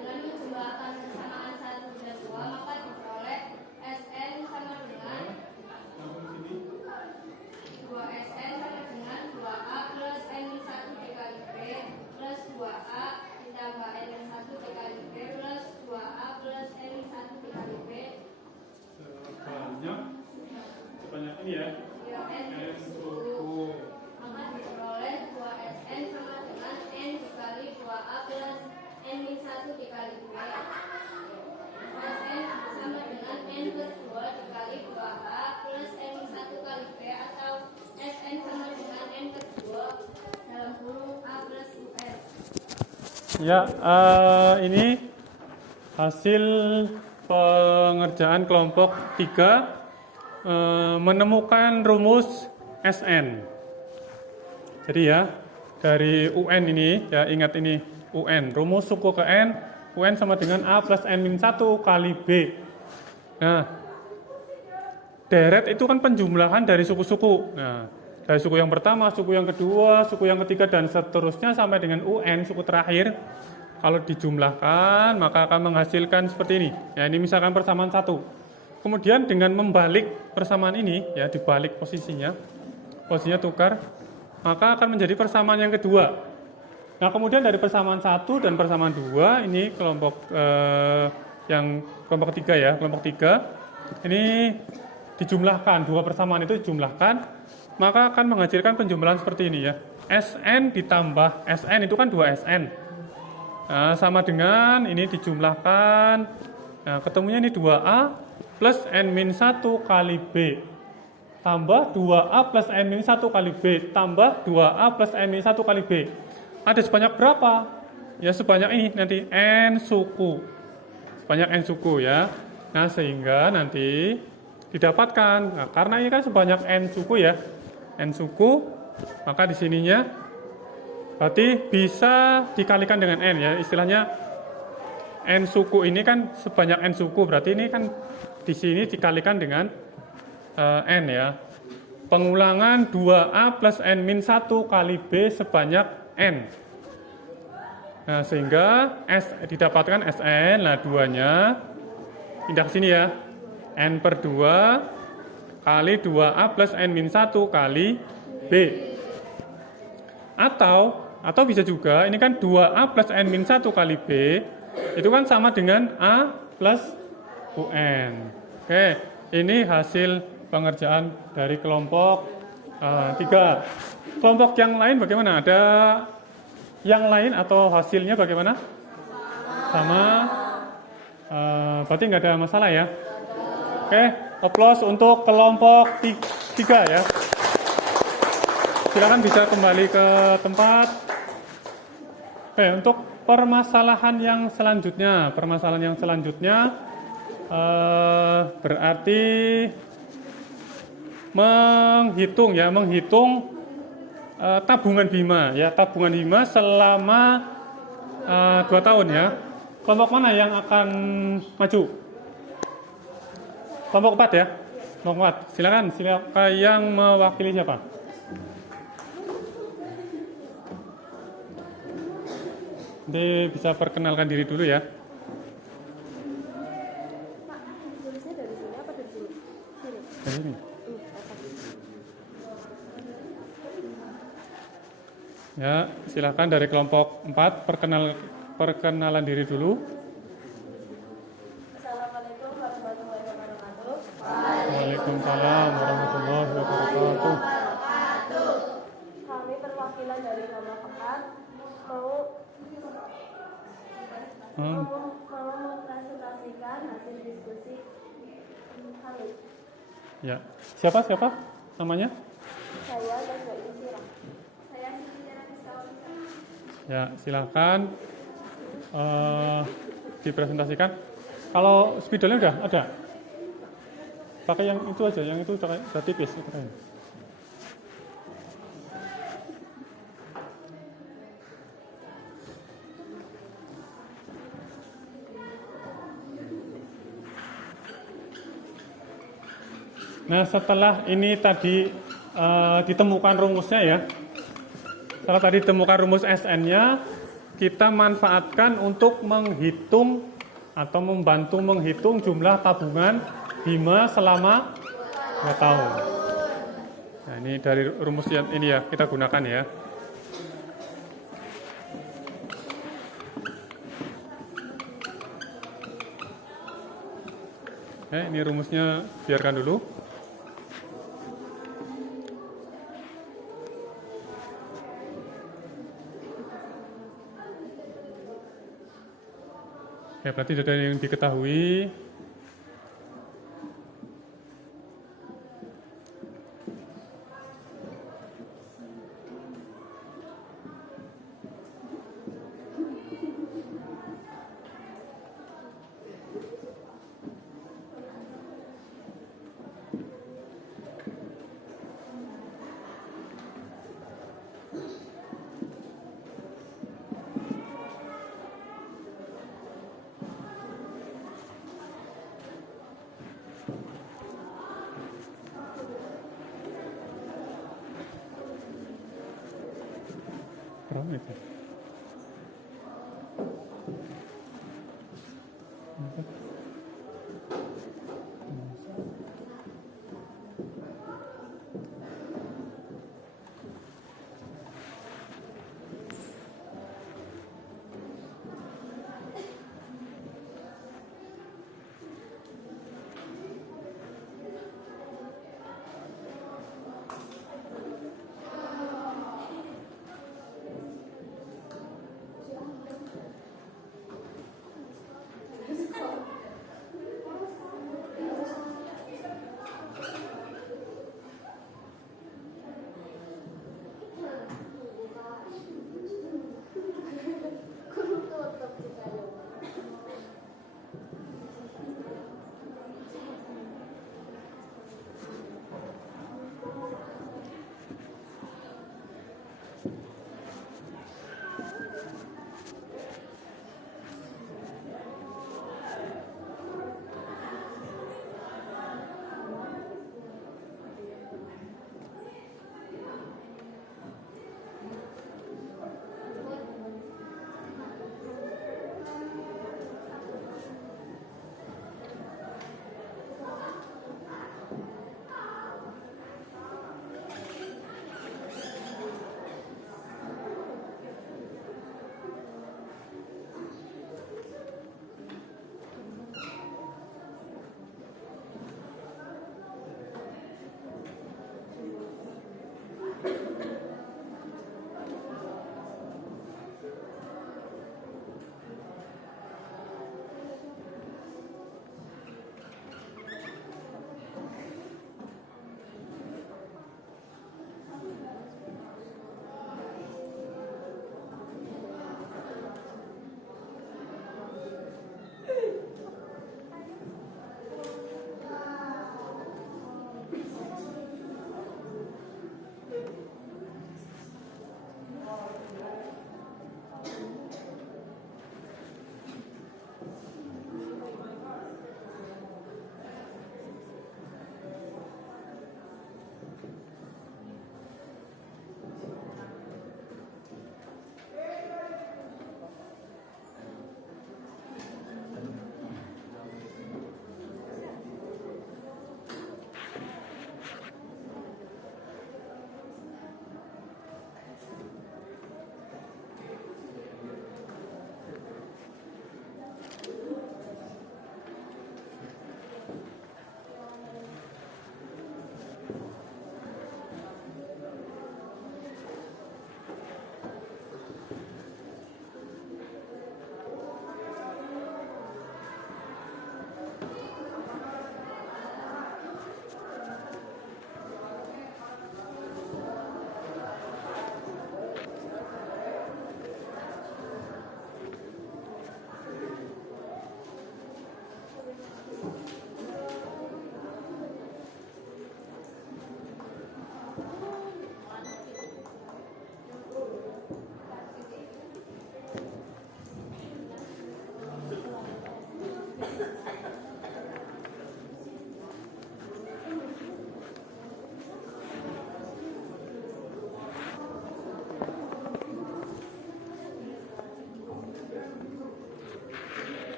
Dengan menjumlahkan persamaan 1 dan 2 maka diperoleh Sn sama dengan 2Sn sama dengan 2A plus N min 1 dikali B plus 2A ditambah N min 1 dikali B plus 2A plus N min 1 dikali B sebanyak ini ya. ya N suku. Maka diperoleh 2Sn sama dengan N dikali 2A plus N min 1 dikali B. Sn sama dengan N plus 2 dikali 2A plus N min 1 kali B atau Sn sama dengan N plus 2 dalam kurung A plus UN. Ya, ini hasil pengerjaan kelompok 3 menemukan rumus Sn. Jadi ya, dari UN ini, ya ingat ini UN, rumus suku ke N, UN sama dengan A plus N min 1 kali B. Nah, deret itu kan penjumlahan dari suku-suku. Nah, dari suku yang pertama, suku yang kedua, suku yang ketiga, dan seterusnya sampai dengan UN, suku terakhir. Kalau dijumlahkan, maka akan menghasilkan seperti ini. Ya, ini misalkan persamaan 1. Kemudian dengan membalik persamaan ini, ya dibalik posisinya tukar, maka akan menjadi persamaan yang kedua. Nah, kemudian dari persamaan 1 dan persamaan 2, ini kelompok yang kelompok 3 ya, kelompok 3. Ini dijumlahkan, dua persamaan itu dijumlahkan, maka akan menghasilkan penjumlahan seperti ini ya. Sn ditambah Sn itu kan 2Sn. Nah, sama dengan ini dijumlahkan, nah ketemunya ini 2A plus N min 1 kali B tambah 2A plus N min 1 kali B tambah 2A plus N min 1 kali B. Ada sebanyak berapa? Ya sebanyak ini nanti N suku. Sebanyak N suku ya. Nah sehingga nanti didapatkan, nah, karena ini kan sebanyak N suku ya, N suku, maka di sininya berarti bisa dikalikan dengan N ya. Istilahnya N suku ini kan sebanyak N suku, berarti ini kan di sini dikalikan dengan N ya. Pengulangan 2A plus N min 1 kali B sebanyak N. Nah, sehingga S didapatkan Sn, nah 2-nya pindah ke sini ya. N per 2 kali 2A plus N min 1 kali B. Atau bisa juga, ini kan 2A plus N min 1 kali B, itu kan sama dengan A plus UN. Oke, ini hasil pengerjaan dari kelompok 3. Kelompok yang lain bagaimana? Ada yang lain atau hasilnya bagaimana? Sama. Berarti nggak ada masalah ya? Oke, aplaus untuk kelompok 3 ya. Silakan bisa kembali ke tempat. Oke, untuk permasalahan yang selanjutnya. Berarti menghitung tabungan Bima ya, tabungan Bima selama 2 tahun ya. Kelompok mana yang akan maju? Kelompok 4 ya. Kelompok 4. Silakan yang mewakili siapa? Nanti bisa perkenalkan diri dulu ya. Pak, tulisnya dari sini apa dari sini? Dari sini. Ya, silakan dari kelompok 4 perkenalan diri dulu. Assalamualaikum warahmatullahi wabarakatuh. Waalaikumsalam warahmatullahi wabarakatuh. Kami perwakilan dari kelompok 4 mau mempresentasikan hasil diskusi kami. Ya, siapa namanya? Ya, silakan dipresentasikan. Kalau spidolnya udah ada? Pakai yang itu aja, yang itu udah tipis. Itu kan. Nah, setelah ini tadi ditemukan rumusnya ya. Setelah tadi ditemukan rumus SN-nya, kita manfaatkan untuk menghitung atau membantu menghitung jumlah tabungan Bima selama 2 tahun. Nah, ini dari rumus yang ini ya, kita gunakan ya. Ini rumusnya biarkan dulu. Ya, berarti sudah ada yang diketahui. Berapa itu?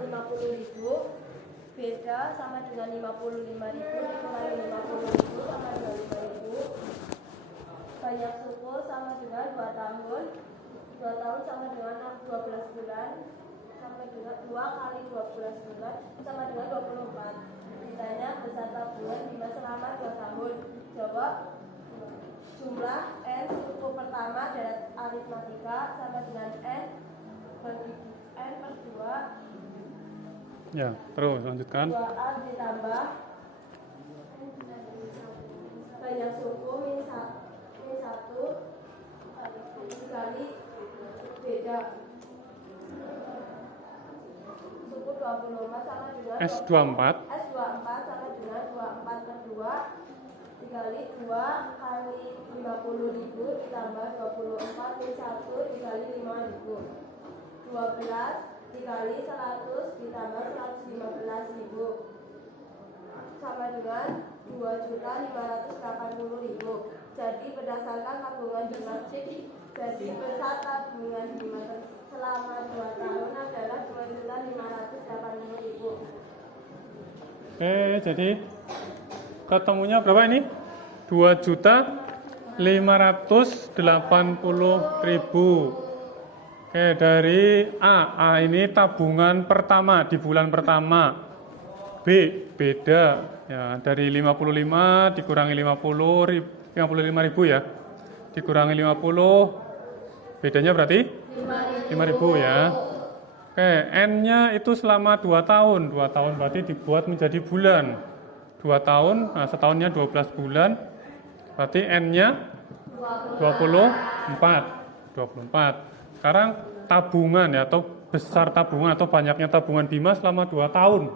50.000. Beda sama dengan 55.000 dikurangi 50.000 sama dengan 5.000. Banyak suku sama dengan 2 tahun. 2 tahun sama dengan 12 bulan. Sama dengan 2 kali 12 bulan sama dengan 24. Ditanya besar tabungan Bima selama 2 tahun. Jawab. Jumlah N suku pertama dari aritmatika sama dengan N bagi N per 2. Ya, terus lanjutkan. 2A ditambah banyak suku min 1 dikali beda suku 24 sama dengan S24. S24 sama dengan 24 per 2 dikali 2 kali 50.000 ditambah 24 min 1 dikali 5.000. 12 dikali 100 ditambah 115.000 sama dengan 2.580.000. Jadi berdasarkan tabungan Bima, jadi besar tabungan Bima selama 2 tahun adalah 2.580.000. Oke, jadi ketemunya berapa ini? 2.580.000. Oke, dari A ini tabungan pertama di bulan pertama. B, beda. Ya, dari 55 dikurangi 55.000 ya. Dikurangi 50, bedanya berarti 5.000 ya. Oke, N-nya itu selama 2 tahun. 2 tahun berarti dibuat menjadi bulan. 2 tahun, nah setahunnya 12 bulan. Berarti N-nya 24. Sekarang tabungan ya, atau besar tabungan atau banyaknya tabungan Bima selama 2 tahun.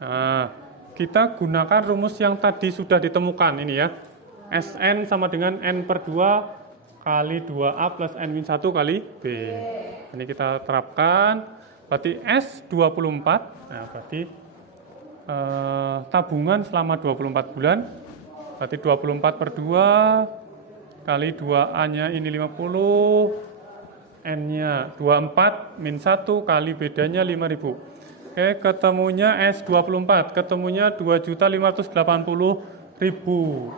Nah, kita gunakan rumus yang tadi sudah ditemukan ini ya. SN sama dengan N per 2 kali 2A plus N-1 kali B. Ini kita terapkan, berarti S24, nah berarti tabungan selama 24 bulan, berarti 24 per 2 kali 2A-nya ini 50, N-nya 24 min 1 kali bedanya 5.000. Oke, ketemunya S24, ketemunya 2.580.000.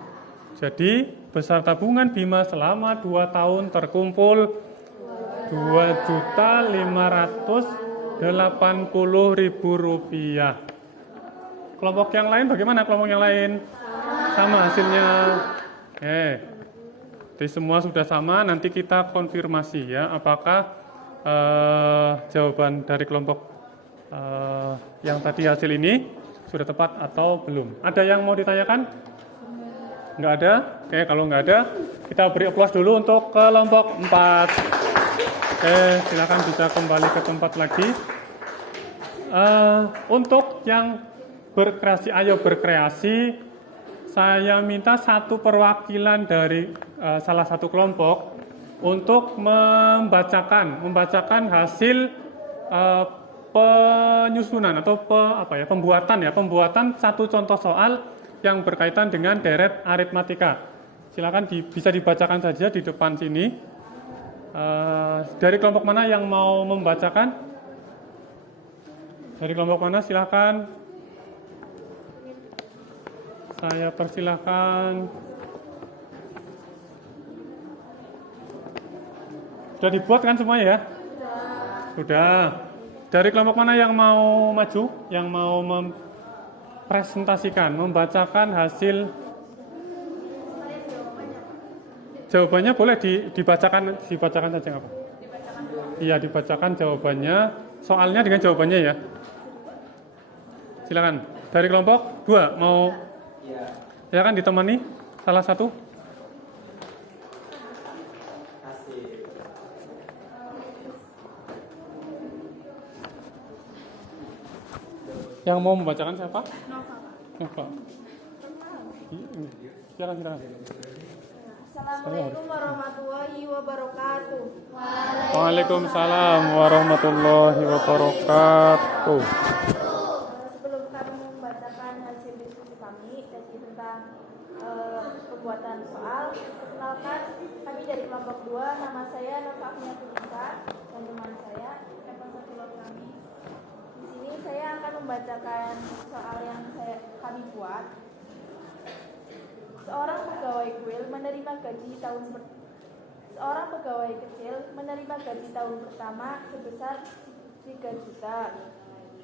Jadi besar tabungan Bima selama 2 tahun terkumpul 2.580.000 rupiah. Kelompok yang lain bagaimana? Kelompok yang lain sama hasilnya. Jadi semua sudah sama. Nanti kita konfirmasi ya, apakah jawaban dari kelompok yang tadi hasil ini sudah tepat atau belum. Ada yang mau ditanyakan? Nggak ada? Oke, kalau nggak ada, kita beri aplaus dulu untuk kelompok 4. Oke, silakan bisa kembali ke tempat lagi. Untuk yang berkreasi, ayo berkreasi. Saya minta satu perwakilan dari salah satu kelompok untuk membacakan hasil penyusunan atau pembuatan satu contoh soal yang berkaitan dengan deret aritmatika. Silakan bisa dibacakan saja di depan sini. Dari kelompok mana yang mau membacakan? Dari kelompok mana? Silakan. Saya persilahkan. Sudah dibuat kan semuanya ya? Sudah. Dari kelompok mana yang mau maju? Yang mau presentasikan, membacakan hasil jawabannya boleh dibacakan saja nggak apa? Iya, dibacakan jawabannya, soalnya dengan jawabannya ya. Silakan. Dari kelompok 2 mau silakan ditemani salah satu. Yang mau membacakan siapa? Nova. Silakan. Assalamualaikum warahmatullahi wabarakatuh. Waalaikumsalam warahmatullahi wabarakatuh. Sebelum kami membacakan hasil diskusi kami tentang pembuatan soal, perkenalkan kami dari kelompok 2. Nama saya Nova Agniatunisa dan teman saya rekan satu kami membacakan soal yang kami buat. Seorang pegawai kecil menerima gaji tahun pertama sebesar 3 juta.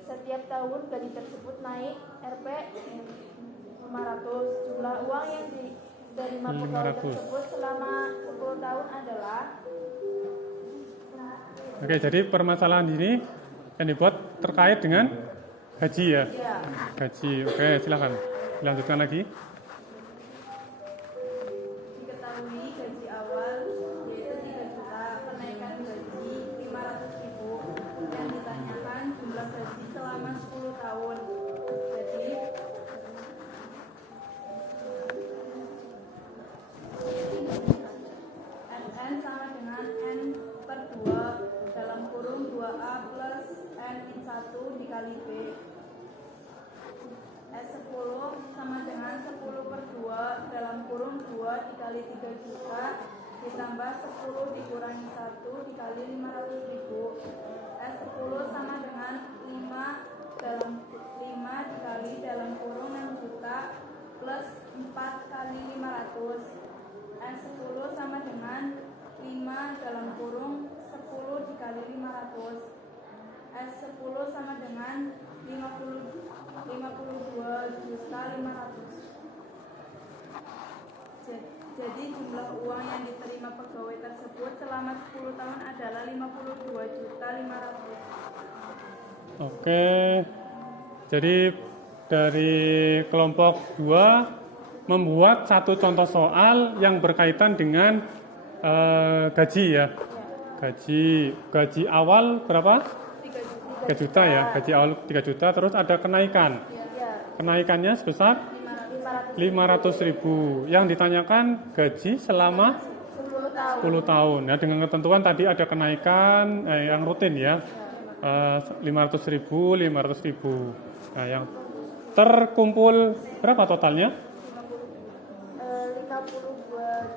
Setiap tahun gaji tersebut naik Rp 500. Jumlah uang yang diterima pegawai 500. tersebut selama 10 tahun adalah. Oke, jadi permasalahan ini yang dibuat terkait dengan gaji ya. Ya. Gaji. Oke, silakan. Dilanjutkan lagi. Diketahui gaji awal yaitu 3 juta, kenaikan gaji 500.000. Yang ditanyakan jumlah gaji selama 10 tahun. Jadi SN sama dengan N per 2 dalam kurung 2A plus N min 1 dikali B. S10 sama dengan 10 per 2 dalam kurung 2 dikali 3 juta ditambah 10 dikurangi 1 dikali 500.000. S10 sama dengan 5 dikali dalam kurung 6 juta plus 4 kali 500. S10 sama dengan 5 dalam kurung 10 dikali 500. S10 sama dengan 52 juta 500. Jadi jumlah uang yang diterima pegawai tersebut selama 10 tahun adalah 52 juta 500. Oke. Jadi dari kelompok 2 membuat satu contoh soal yang berkaitan dengan gaji ya. Gaji awal berapa? 3 juta ya. Gaji awal 3 juta, terus ada kenaikan. Kenaikannya sebesar 500.000. Yang ditanyakan gaji selama 10 tahun. Ya, dengan ketentuan tadi ada kenaikan yang rutin ya. 500.000. Nah, yang terkumpul berapa totalnya?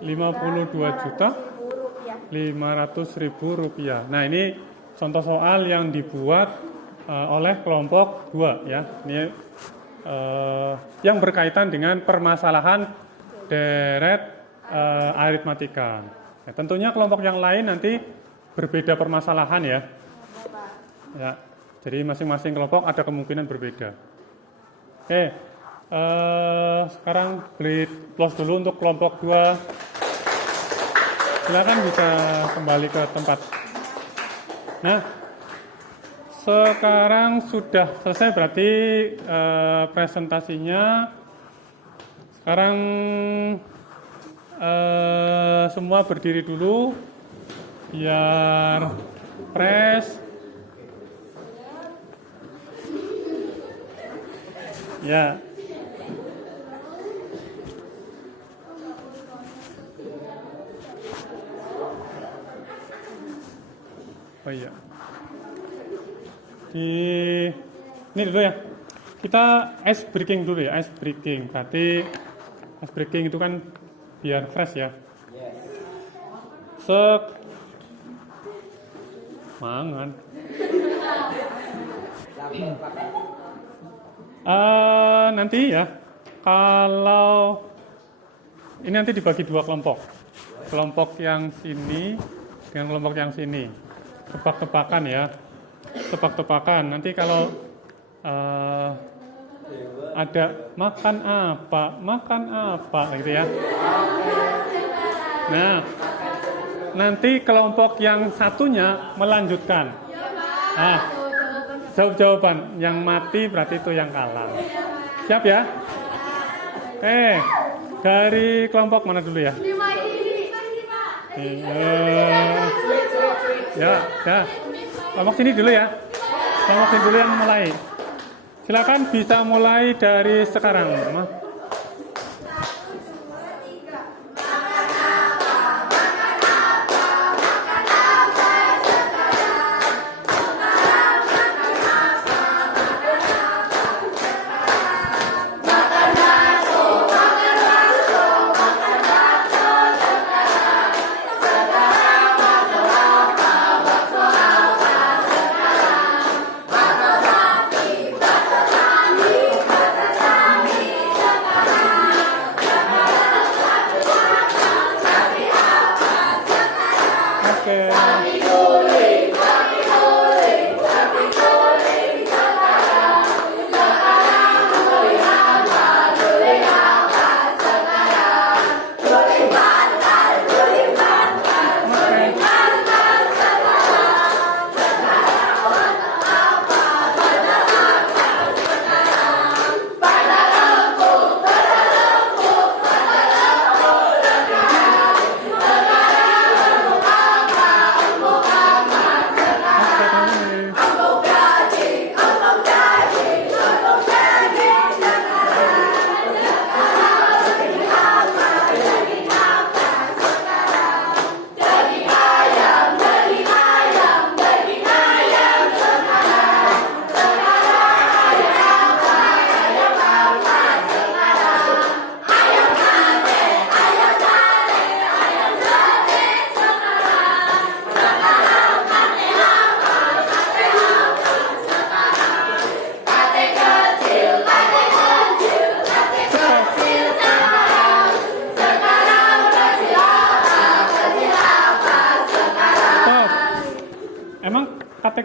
52 juta 500.000 rupiah. Nah, ini contoh soal yang dibuat oleh kelompok 2 ya. Ini yang berkaitan dengan permasalahan deret aritmatika. Ya, tentunya kelompok yang lain nanti berbeda permasalahan ya. Ya, jadi masing-masing kelompok ada kemungkinan berbeda. Oke, sekarang beli plus dulu untuk kelompok 2. Silakan bisa kembali ke tempat. Nah, sekarang sudah selesai berarti presentasinya. Sekarang semua berdiri dulu biar pres. Ya. Oh iya. Ini dulu ya. Kita ice breaking dulu ya, ice breaking. Berarti ice breaking itu kan biar fresh ya. Mangan. Nanti ya, kalau ini nanti dibagi 2 kelompok. Kelompok yang sini dengan kelompok yang sini. Tebak-tebakan ya. Tebak-tebakan. Nanti kalau ada makan apa gitu ya. Nah, nanti kelompok yang satunya melanjutkan. Jawab jawaban. Yang mati berarti itu yang kalah. Siap ya? Dari kelompok mana dulu ya? Ya. Kelompok sini dulu ya. Kelompok sini dulu yang mulai. Silakan bisa mulai dari sekarang.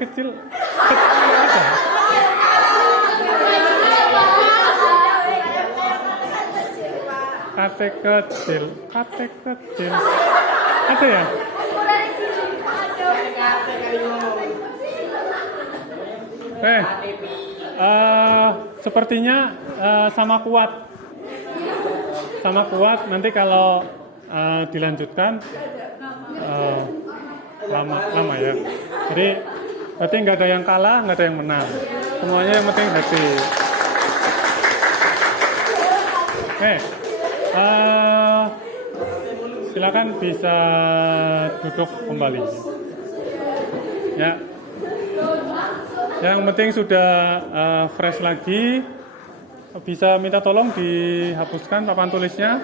kecil ada? KT kecil, ada ya? Sepertinya sama kuat. Nanti kalau dilanjutkan lama ya. Jadi berarti nggak ada yang kalah, nggak ada yang menang. Semuanya yang penting happy. Silakan bisa duduk kembali. Ya. Yang penting sudah fresh lagi. Bisa minta tolong dihapuskan papan tulisnya.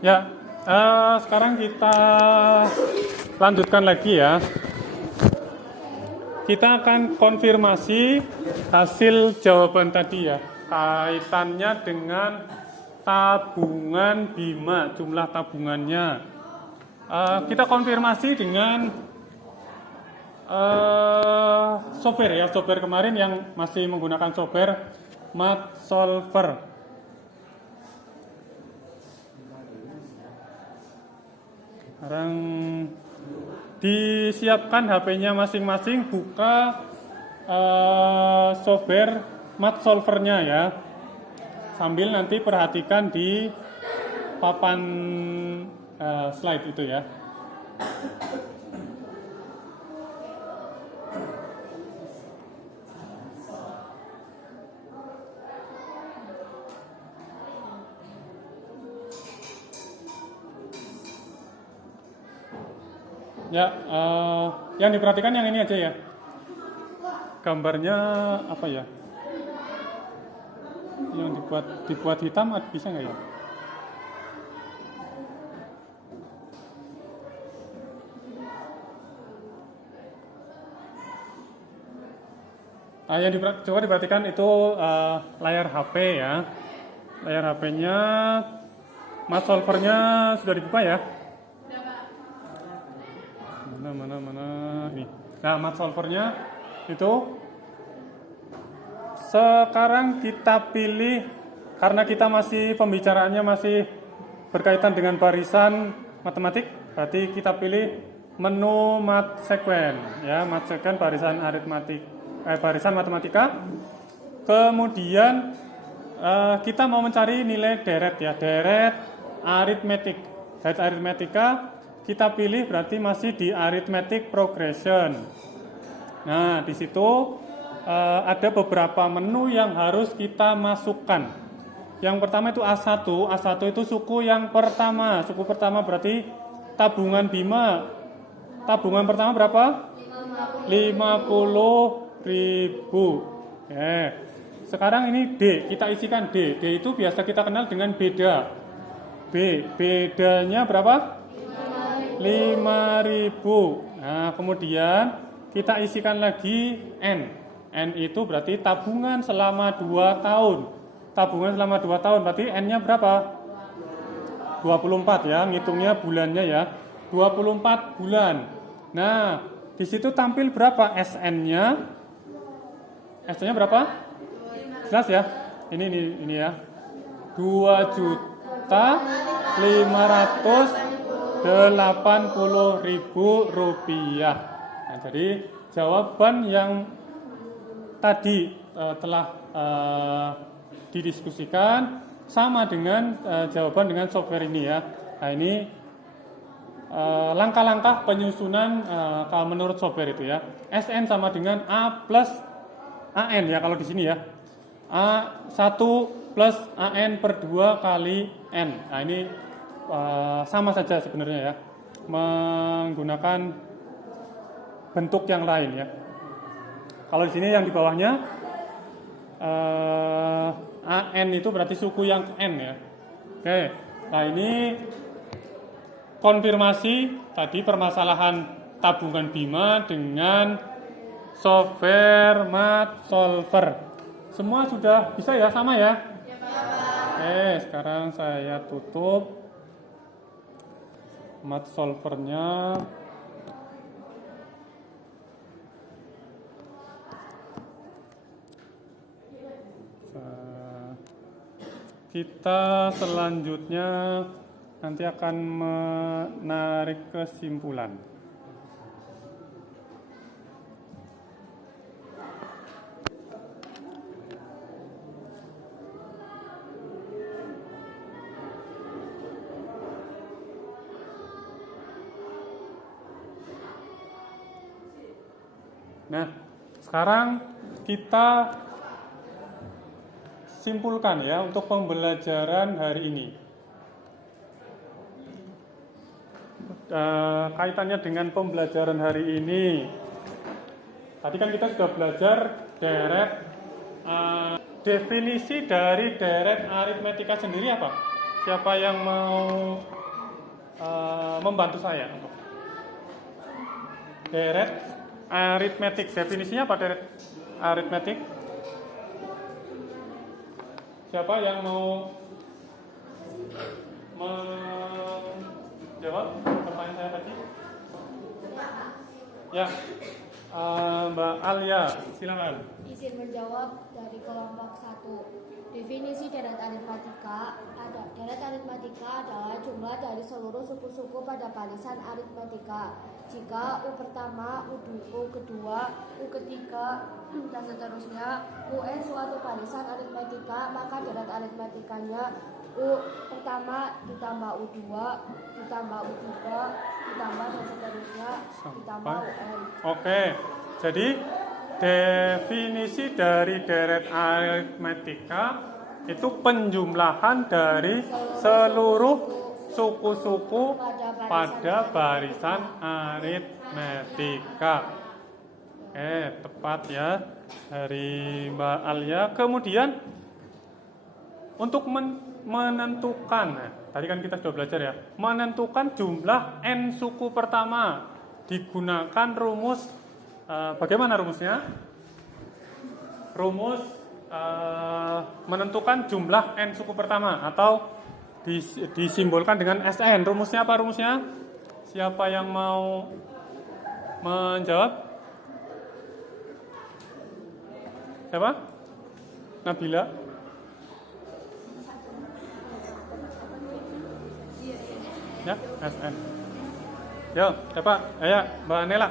Ya, sekarang kita lanjutkan lagi ya. Kita akan konfirmasi hasil jawaban tadi ya, kaitannya dengan tabungan Bima, jumlah tabungannya. Kita konfirmasi dengan software ya, software kemarin yang masih menggunakan software MathSolver. Sekarang disiapkan HP-nya masing-masing, buka software MathSolver-nya ya. Sambil nanti perhatikan di papan slide itu ya. Ya, yang diperhatikan yang ini aja ya. Gambarnya apa ya? Yang dibuat hitam bisa nggak ya? Yang coba diperhatikan itu layar HP ya. Layar HP-nya, MathSolver-nya sudah dibuka ya? Mana ini. Nah, MathSolver-nya itu sekarang kita pilih, karena kita masih pembicaraannya masih berkaitan dengan barisan matematik, berarti kita pilih menu Math Sequence ya, Math Sequence barisan barisan matematika. Kemudian kita mau mencari nilai deret ya, deret aritmetik. Deret aritmetika kita pilih berarti masih di arithmetic progression. Nah, di situ ada beberapa menu yang harus kita masukkan. Yang pertama itu A1. A1 itu suku yang pertama. Suku pertama berarti tabungan Bima. Tabungan pertama berapa? 50.000. Sekarang ini D, kita isikan D. D itu biasa kita kenal dengan beda. Bedanya berapa? 5.000. Nah, kemudian kita isikan lagi N. N itu berarti tabungan selama 2 tahun. Tabungan selama 2 tahun berarti N-nya berapa? 24 ya, ngitungnya bulannya ya. 24 bulan. Nah, di situ tampil berapa SN-nya? SN-nya berapa? Jelas ya? Ini ya. 2.580.000 rupiah. Nah, jadi jawaban yang tadi telah didiskusikan sama dengan jawaban dengan software ini ya. Nah ini langkah-langkah penyusunan kalau menurut software itu ya. SN sama dengan A plus AN ya kalau di sini ya. A1 plus AN per 2 kali N. Nah ini sama saja sebenarnya ya. Menggunakan bentuk yang lain ya. Kalau di sini yang di bawahnya AN itu berarti suku yang N ya. Oke. Nah ini konfirmasi tadi permasalahan tabungan Bima dengan software Math Solver. Semua sudah bisa ya, sama ya? Oke, sekarang saya tutup Math Solvernya. Kita selanjutnya nanti akan menarik kesimpulan. Nah, sekarang kita simpulkan ya untuk pembelajaran hari ini. Kaitannya dengan pembelajaran hari ini, tadi kan kita sudah belajar deret, definisi dari deret aritmetika sendiri apa? Siapa yang mau membantu saya? Deret aritmetik, definisinya apa deret aritmetik? Siapa yang mau menjawab pertanyaan saya tadi? Ya, Mbak Alia, silakan. Izin menjawab dari kelompok 1. Definisi deret aritmetika adalah jumlah dari seluruh suku-suku pada barisan aritmetika. Jika U pertama, U kedua, U ketiga, dan seterusnya UN suatu barisan aritmetika, maka deret aritmetikanya U pertama ditambah U2 ditambah U3 ditambah dan seterusnya ditambah UN. Oke, jadi definisi dari deret aritmetika itu penjumlahan dari seluruh suku-suku pada barisan aritmetika. Tepat ya dari Mbak Alia. Kemudian untuk menentukan, tadi kan kita sudah belajar ya, menentukan jumlah N suku pertama digunakan rumus. Bagaimana rumusnya? Rumus menentukan jumlah N suku pertama atau disimbolkan dengan SN. Rumusnya apa rumusnya? Siapa yang mau menjawab? Siapa? Nabila? Ya, SN. Yo, siapa? Ayo, Mbak Nela.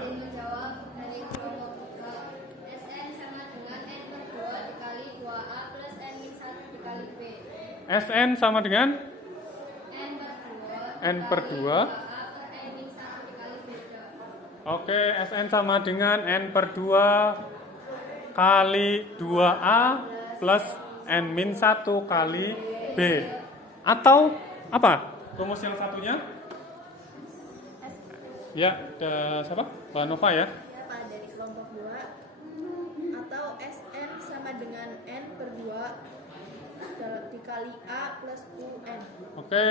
SN sama dengan N per 2. Oke, SN sama dengan N per 2 kali 2A plus N min 1 kali B. Atau apa? Rumus yang satunya? Ya, siapa? Mbak Nova ya? Ya, Pak, dari kelompok 2. Atau SN sama dengan N per 2 dikali A plus UN. Oke,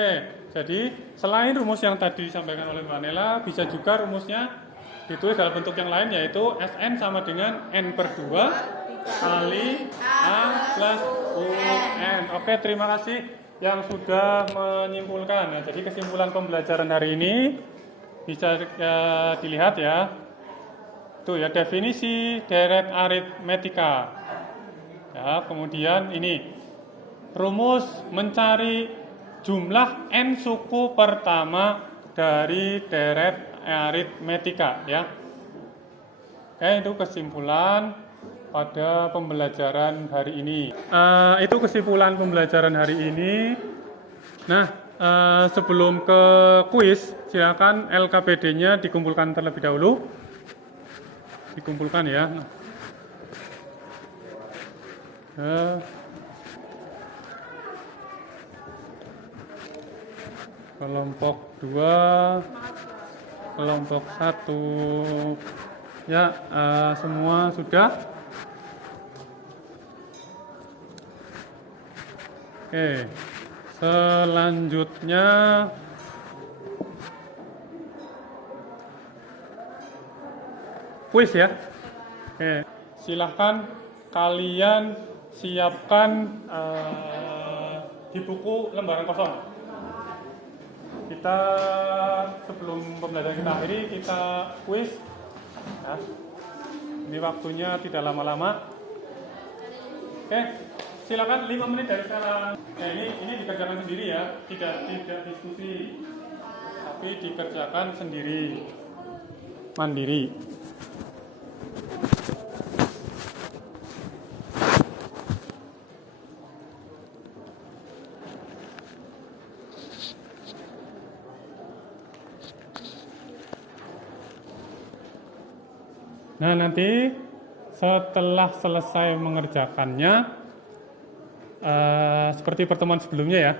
jadi selain rumus yang tadi disampaikan oleh Mbak Nela, bisa juga rumusnya ditulis dalam bentuk yang lain, yaitu SN sama dengan N per 2 kali A plus UN. Oke, terima kasih yang sudah menyimpulkan. Nah, jadi kesimpulan pembelajaran hari ini bisa dilihat ya. Itu ya definisi deret aritmetika. Ya, kemudian ini rumus mencari jumlah N suku pertama dari deret aritmetika ya. Itu kesimpulan pada pembelajaran hari ini. Itu kesimpulan pembelajaran hari ini. Nah, sebelum ke kuis, silakan LKPD-nya dikumpulkan terlebih dahulu. Dikumpulkan ya. Kelompok 2, kelompok 1. Ya, semua sudah. Oke, selanjutnya kuis ya. Oke, silahkan kalian siapkan di buku lembaran kosong. Kita sebelum pembelajaran kita akhiri, kita kuis. Ya. Ini waktunya tidak lama-lama. Oke, silakan 5 menit dari sekarang. Ini dikerjakan sendiri ya, tidak diskusi, tapi dikerjakan sendiri, mandiri. Nah, nanti setelah selesai mengerjakannya, seperti pertemuan sebelumnya ya,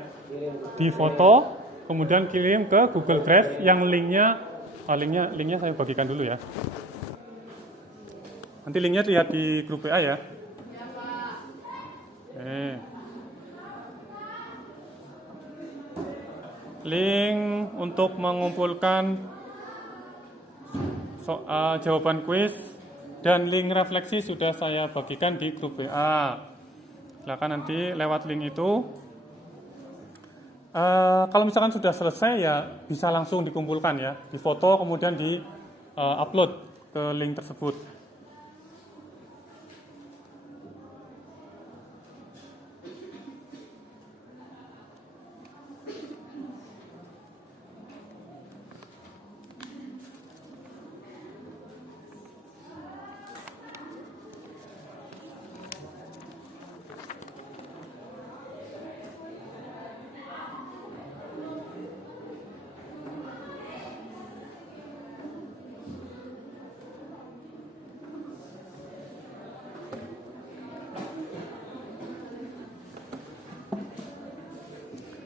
difoto, kemudian kirim ke Google Drive yang linknya saya bagikan dulu ya. Nanti linknya lihat di grup WA ya. Ya, Pak. Link untuk mengumpulkan jawaban kuis dan link refleksi sudah saya bagikan di grup WA. Silakan nanti lewat link itu. Kalau misalkan sudah selesai ya bisa langsung dikumpulkan ya, difoto kemudian di upload ke link tersebut.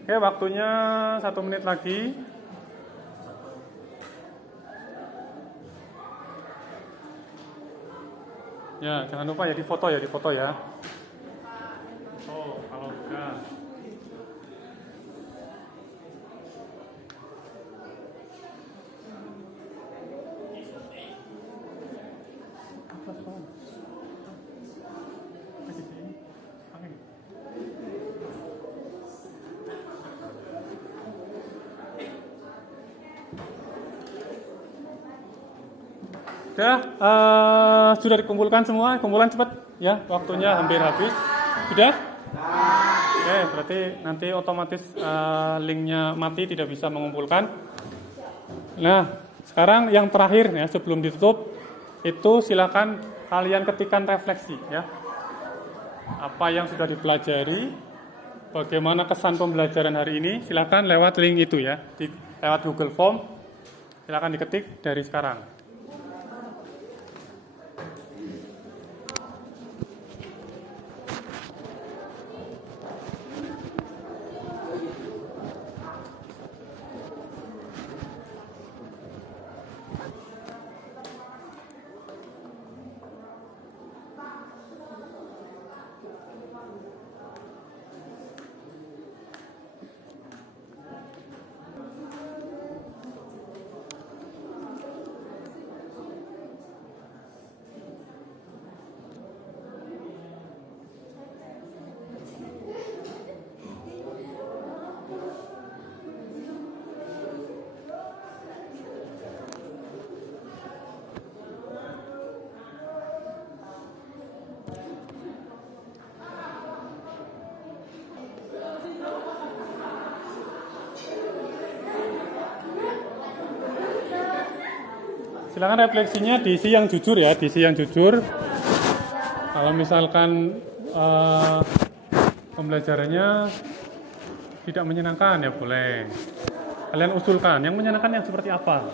Oke, waktunya 1 menit lagi. Ya, jangan lupa ya difoto ya. Oh, kalau sudah. Sudah dikumpulkan semua, kumpulan cepat ya, waktunya hampir habis. Sudah? Oke, berarti nanti otomatis linknya mati, tidak bisa mengumpulkan. Nah, sekarang yang terakhir ya, sebelum ditutup, itu silakan kalian ketikkan refleksi ya. Apa yang sudah dipelajari, bagaimana kesan pembelajaran hari ini, silakan lewat link itu ya, lewat Google Form, silakan diketik dari sekarang. Silakan refleksinya diisi yang jujur ya, diisi yang jujur. Kalau misalkan pembelajarannya tidak menyenangkan ya boleh. Kalian usulkan yang menyenangkan yang seperti apa?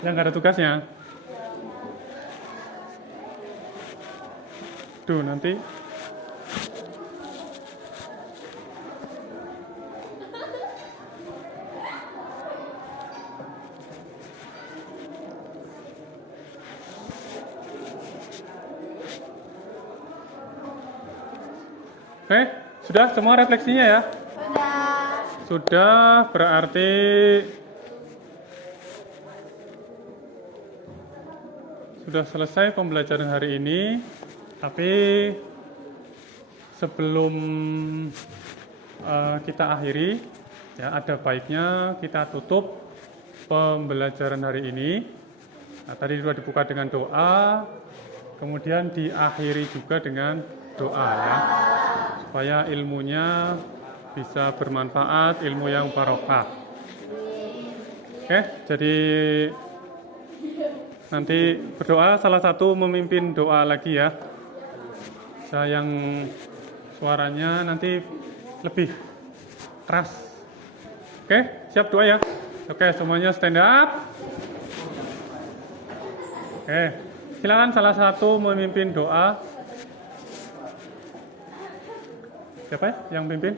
Yang nggak ada tugasnya. Duh, nanti oke, sudah semua refleksinya ya? Sudah, berarti sudah selesai pembelajaran hari ini. Tapi sebelum kita akhiri, ya ada baiknya kita tutup pembelajaran hari ini. Nah, tadi sudah dibuka dengan doa, kemudian diakhiri juga dengan doa ya, supaya ilmunya bisa bermanfaat, ilmu yang barokah. Oke, jadi nanti berdoa salah satu memimpin doa lagi ya. Saya yang suaranya nanti lebih keras. Oke, siap doa ya. Oke, semuanya stand up. Oke, silakan salah satu memimpin doa. Siapa ya yang pimpin?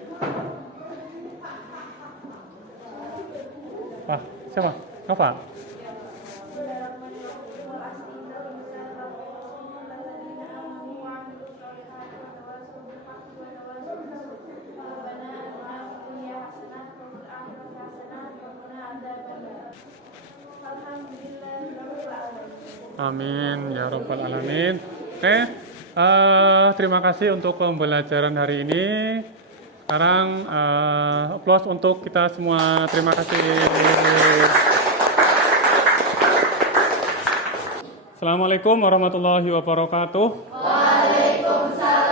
Wah, siapa? Nova. Amin ya rabbal alamin. Oke, terima kasih untuk pembelajaran hari ini. Sekarang applause untuk kita semua. Terima kasih. Assalamualaikum warahmatullahi wabarakatuh. Waalaikumsalam.